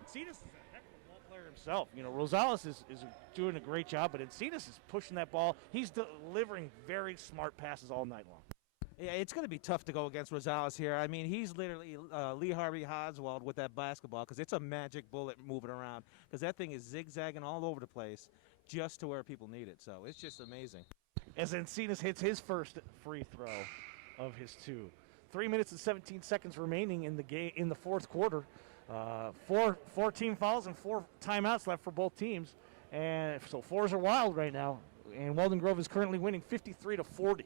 Encinas is a heck of a ball player himself. You know, Rosales is doing a great job, but Encinas is pushing that ball. He's delivering very smart passes all night long. Yeah, it's going to be tough to go against Rosales here. I mean, he's literally Lee Harvey Oswald with that basketball because it's a magic bullet moving around because that thing is zigzagging all over the place just to where people need it. So it's just amazing. As Encinas hits his first free throw of his 2. 3 minutes and 17 seconds remaining in the game in the fourth quarter. Four team fouls and 4 timeouts left for both teams, and so 4s are wild right now. And Walden Grove is currently winning 53-40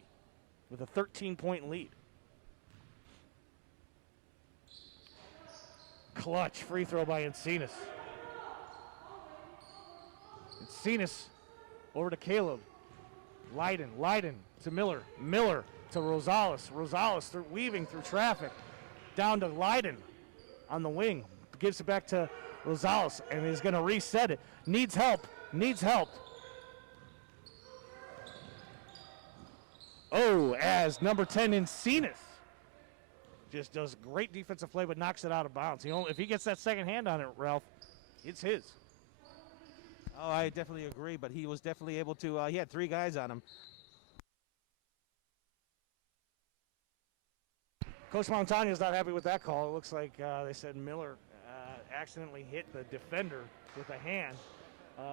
with a 13-point lead. Clutch free throw by Encinas. Encinas over to Caleb. Leiden to Miller. Miller to Rosales. Rosales weaving through traffic. Down to Leiden on the wing. Gives it back to Rosales and is going to reset it. Needs help. Oh, as number 10 Encinas just does great defensive play but knocks it out of bounds. If he gets that second hand on it, Ralph, it's his. Oh, I definitely agree, but he was definitely able to, he had 3 guys on him. Coach Montano is not happy with that call. It looks like they said Miller accidentally hit the defender with a hand,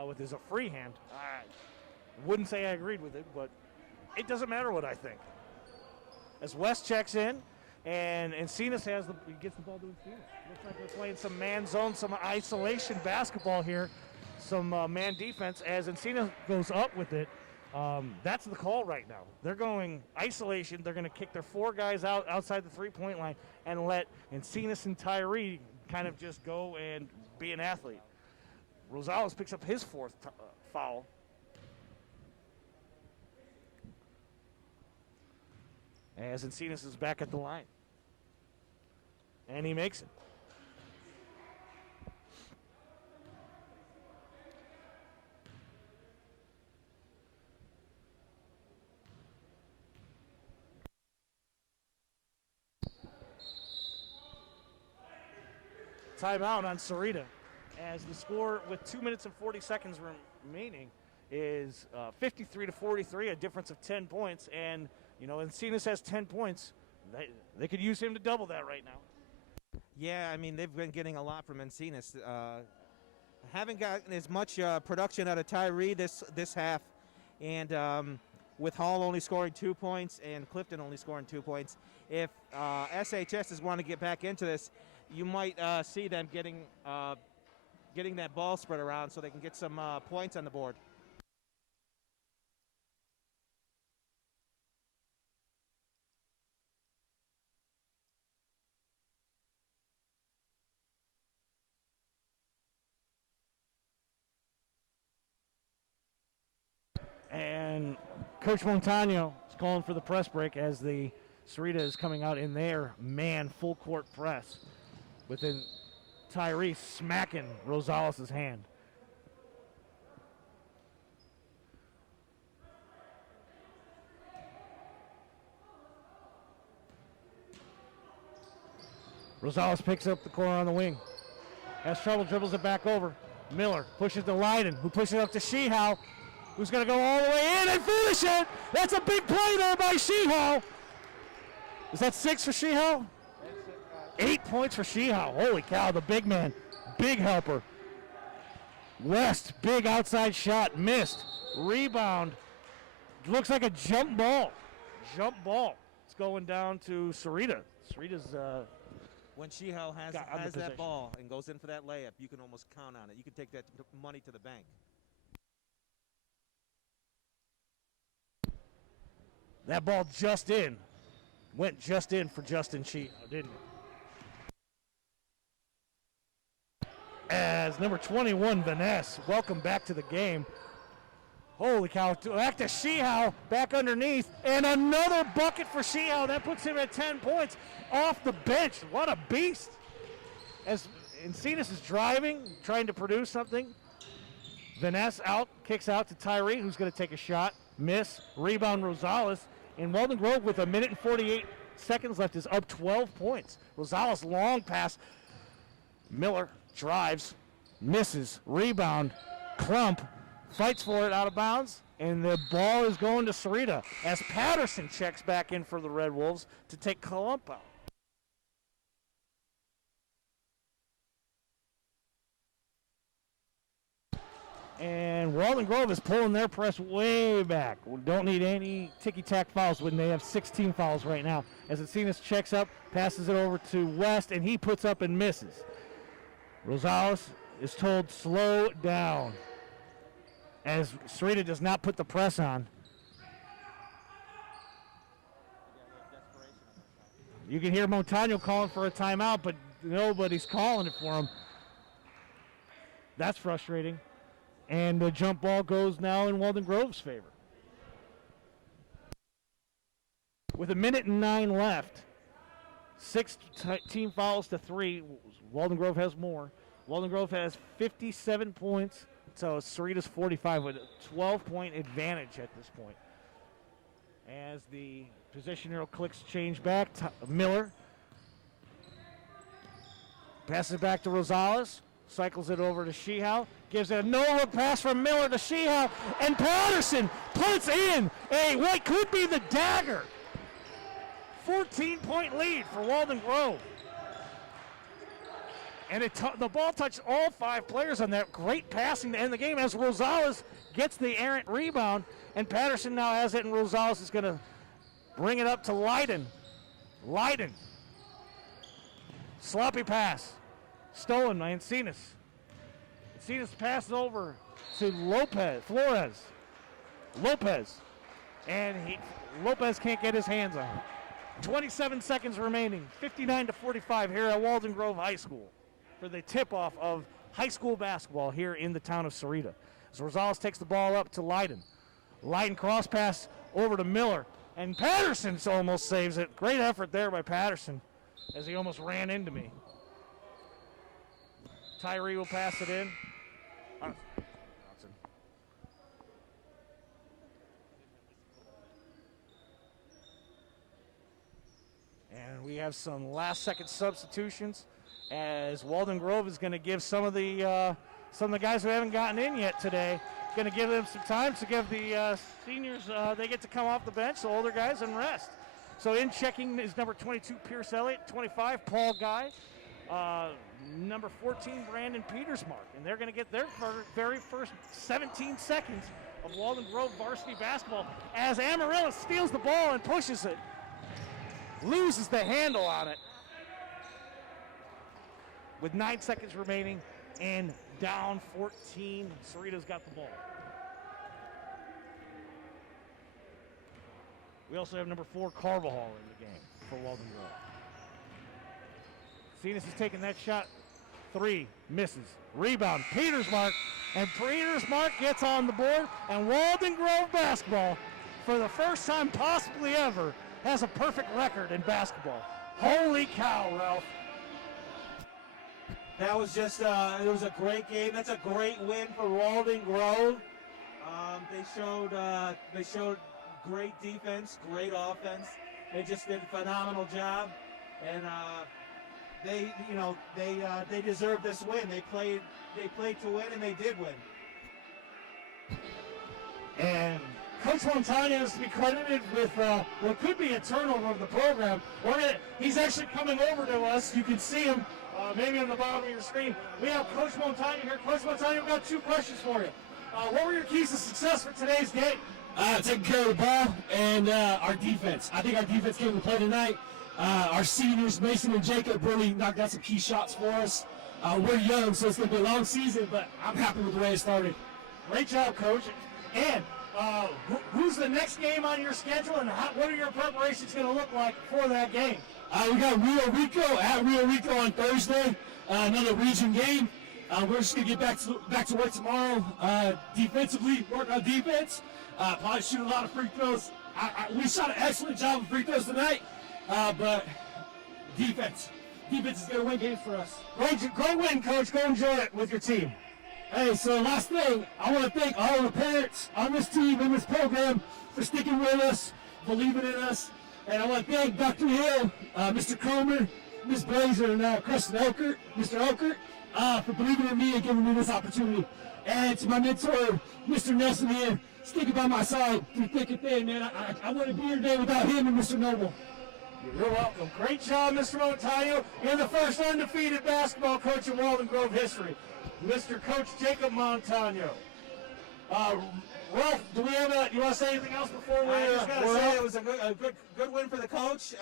with his free hand. I wouldn't say I agreed with it, but it doesn't matter what I think. As West checks in, and Encinas gets the ball to Encinas. Looks like they're playing some man zone, some isolation basketball here, some man defense. As Encinas goes up with it, that's the call right now. They're going isolation. They're going to kick their 4 guys outside the 3-point line and let Encinas and Tyree kind of just go and be an athlete. Rosales picks up his 4th foul. As Encinas is back at the line. And he makes it. Timeout on Cerrito, as the score with 2 minutes and 40 seconds remaining is 53-43, a difference of 10 points. And, you know, Encinas has 10 points. They could use him to double that right now. Yeah, I mean, they've been getting a lot from Encinas. Haven't gotten as much production out of Tyree this half. And with Hall only scoring 2 points and Clifton only scoring 2 points, if SHS is wanting to get back into this, you might see them getting that ball spread around so they can get some points on the board. Coach Montano is calling for the press break as the Sarita is coming out in their man full court press. Within Tyree smacking Rosales' hand. Rosales picks up the corner on the wing. Has trouble, dribbles it back over. Miller pushes to Leiden, who pushes it up to Sheehow, who's going to go all the way in and finish it. That's a big play there by Sheehow. Is that 6 for Sheehow? 8 points for Sheehow. Holy cow, the big man, big helper. West, big outside shot, missed. Rebound. Looks like a jump ball. Jump ball. It's going down to Sarita. Sarita's When Sheehow has got on the that possession. ball and goes in for that layup, you can almost count on it. You can take that money to the bank. That ball just in. Went just in for Justin Sheehow, didn't it? As number 21, Vanessa, welcome back to the game. Holy cow, back to Sheehow, back underneath, and another bucket for Sheehow. That puts him at 10 points off the bench. What a beast. As Encinas is driving, trying to produce something. Vanessa out, kicks out to Tyree, who's going to take a shot. Miss, rebound Rosales. And Walden Grove with 1 minute and 48 seconds left is up 12 points. Rosales long pass. Miller drives, misses, rebound, Klump fights for it out of bounds, and the ball is going to Sarita as Patterson checks back in for the Red Wolves to take Klump out. And Walden Grove is pulling their press way back. We don't need any ticky-tack fouls when they have 16 fouls right now. As Encinas checks up, passes it over to West, and he puts up and misses. Rosales is told slow down as Sarita does not put the press on. You can hear Montano calling for a timeout, but nobody's calling it for him. That's frustrating. And the jump ball goes now in Walden Grove's favor. With 1 minute and 9 left, 6 team fouls to 3. Walden Grove has more. Walden Grove has 57 points, so Sarita's 45 with a 12-point advantage at this point. As the position arrow clicks change back, Miller passes it back to Rosales, cycles it over to Sheehow, gives it a no-look pass from Miller to Sheehow, and Patterson puts in what could be the dagger. 14-point lead for Walden Grove. And the ball touched all 5 players on that. Great passing to end the game as Rosales gets the errant rebound, and Patterson now has it, and Rosales is going to bring it up to Leiden. Leiden. Sloppy pass. Stolen by Encinas. Encinas passes over to Flores. Lopez. And Lopez can't get his hands on it. 27 seconds remaining. 59-45 here at Walden Grove High School for the tip-off of high school basketball here in the town of Sarita. As Rosales takes the ball up to Leiden. Leiden cross pass over to Miller. And Patterson almost saves it. Great effort there by Patterson as he almost ran into me. Tyree will pass it in. And we have some last-second substitutions as Walden Grove is going to give some of the guys who haven't gotten in yet today, going to give them some time to give the seniors, they get to come off the bench, the older guys, and rest. So in checking is number 22, Pierce Elliott, 25, Paul Guy, number 14, Brandon Petersmark. And they're going to get their very first 17 seconds of Walden Grove varsity basketball as Amarilla steals the ball and pushes it. Loses the handle on it. With 9 seconds remaining and down 14, Sarita's got the ball. We also have number 4, Carvajal in the game for Walden Grove. Encinas is taking that shot. 3, misses. Rebound, Petersmark, and Petersmark gets on the board, and Walden Grove basketball for the first time possibly ever, has a perfect record in basketball. Holy cow, Ralph. That was just, it was a great game. That's a great win for Walden Grove. They showed great defense, great offense. They just did a phenomenal job, and they deserved this win. They played to win, and they did win. And Coach Montano is to be credited with what could be a turnover of the program. He's actually coming over to us. You can see him maybe on the bottom of your screen. We have Coach Montano here. Coach Montano, we've got 2 questions for you. What were your keys to success for today's game? Taking care of the ball and our defense. I think our defense came to play tonight. Our seniors, Mason and Jacob, really knocked out some key shots for us. We're young, so it's going to be a long season, but I'm happy with the way it started. Great job, Coach. And who's the next game on your schedule, and what are your preparations going to look like for that game? We got Rio Rico at Rio Rico on Thursday, another region game. We're just going to get back to work tomorrow. Defensively, work on defense. Probably shoot a lot of free throws. We shot an excellent job of free throws tonight, but defense is going to win games for us. Great win, Coach. Go enjoy it with your team. Hey, so last thing, I want to thank all the parents on this team and this program for sticking with us, believing in us. And I want to thank Dr. Hill, Mr. Cromer, Ms. Blazer, and Mr. Elkert, for believing in me and giving me this opportunity. And to my mentor, Mr. Nelson here, sticking by my side through thick and thin, man. I wouldn't be here today without him and Mr. Noble. You're welcome. Great job, Mr. Montano. You're the first undefeated basketball coach in Walden Grove history, Mr. Coach Jacob Montano. Ralph, do you want to say anything else before we? I just got to say it was a good win for the coach.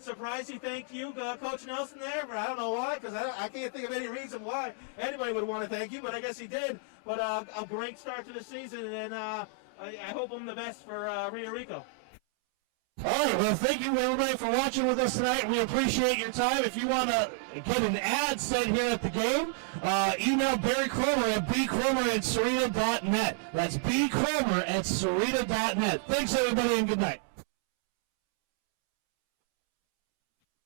Surprising thank you, Coach Nelson there. But I don't know why, because I can't think of any reason why anybody would want to thank you. But I guess he did. But a great start to the season, and I hope I'm the best for Rio Rico. All right, well, thank you, everybody, for watching with us tonight. We appreciate your time. If you want to get an ad sent here at the game, email Barry Cromer at bcromer@sarita.net. That's bcromer@sarita.net. Thanks, everybody, and good night.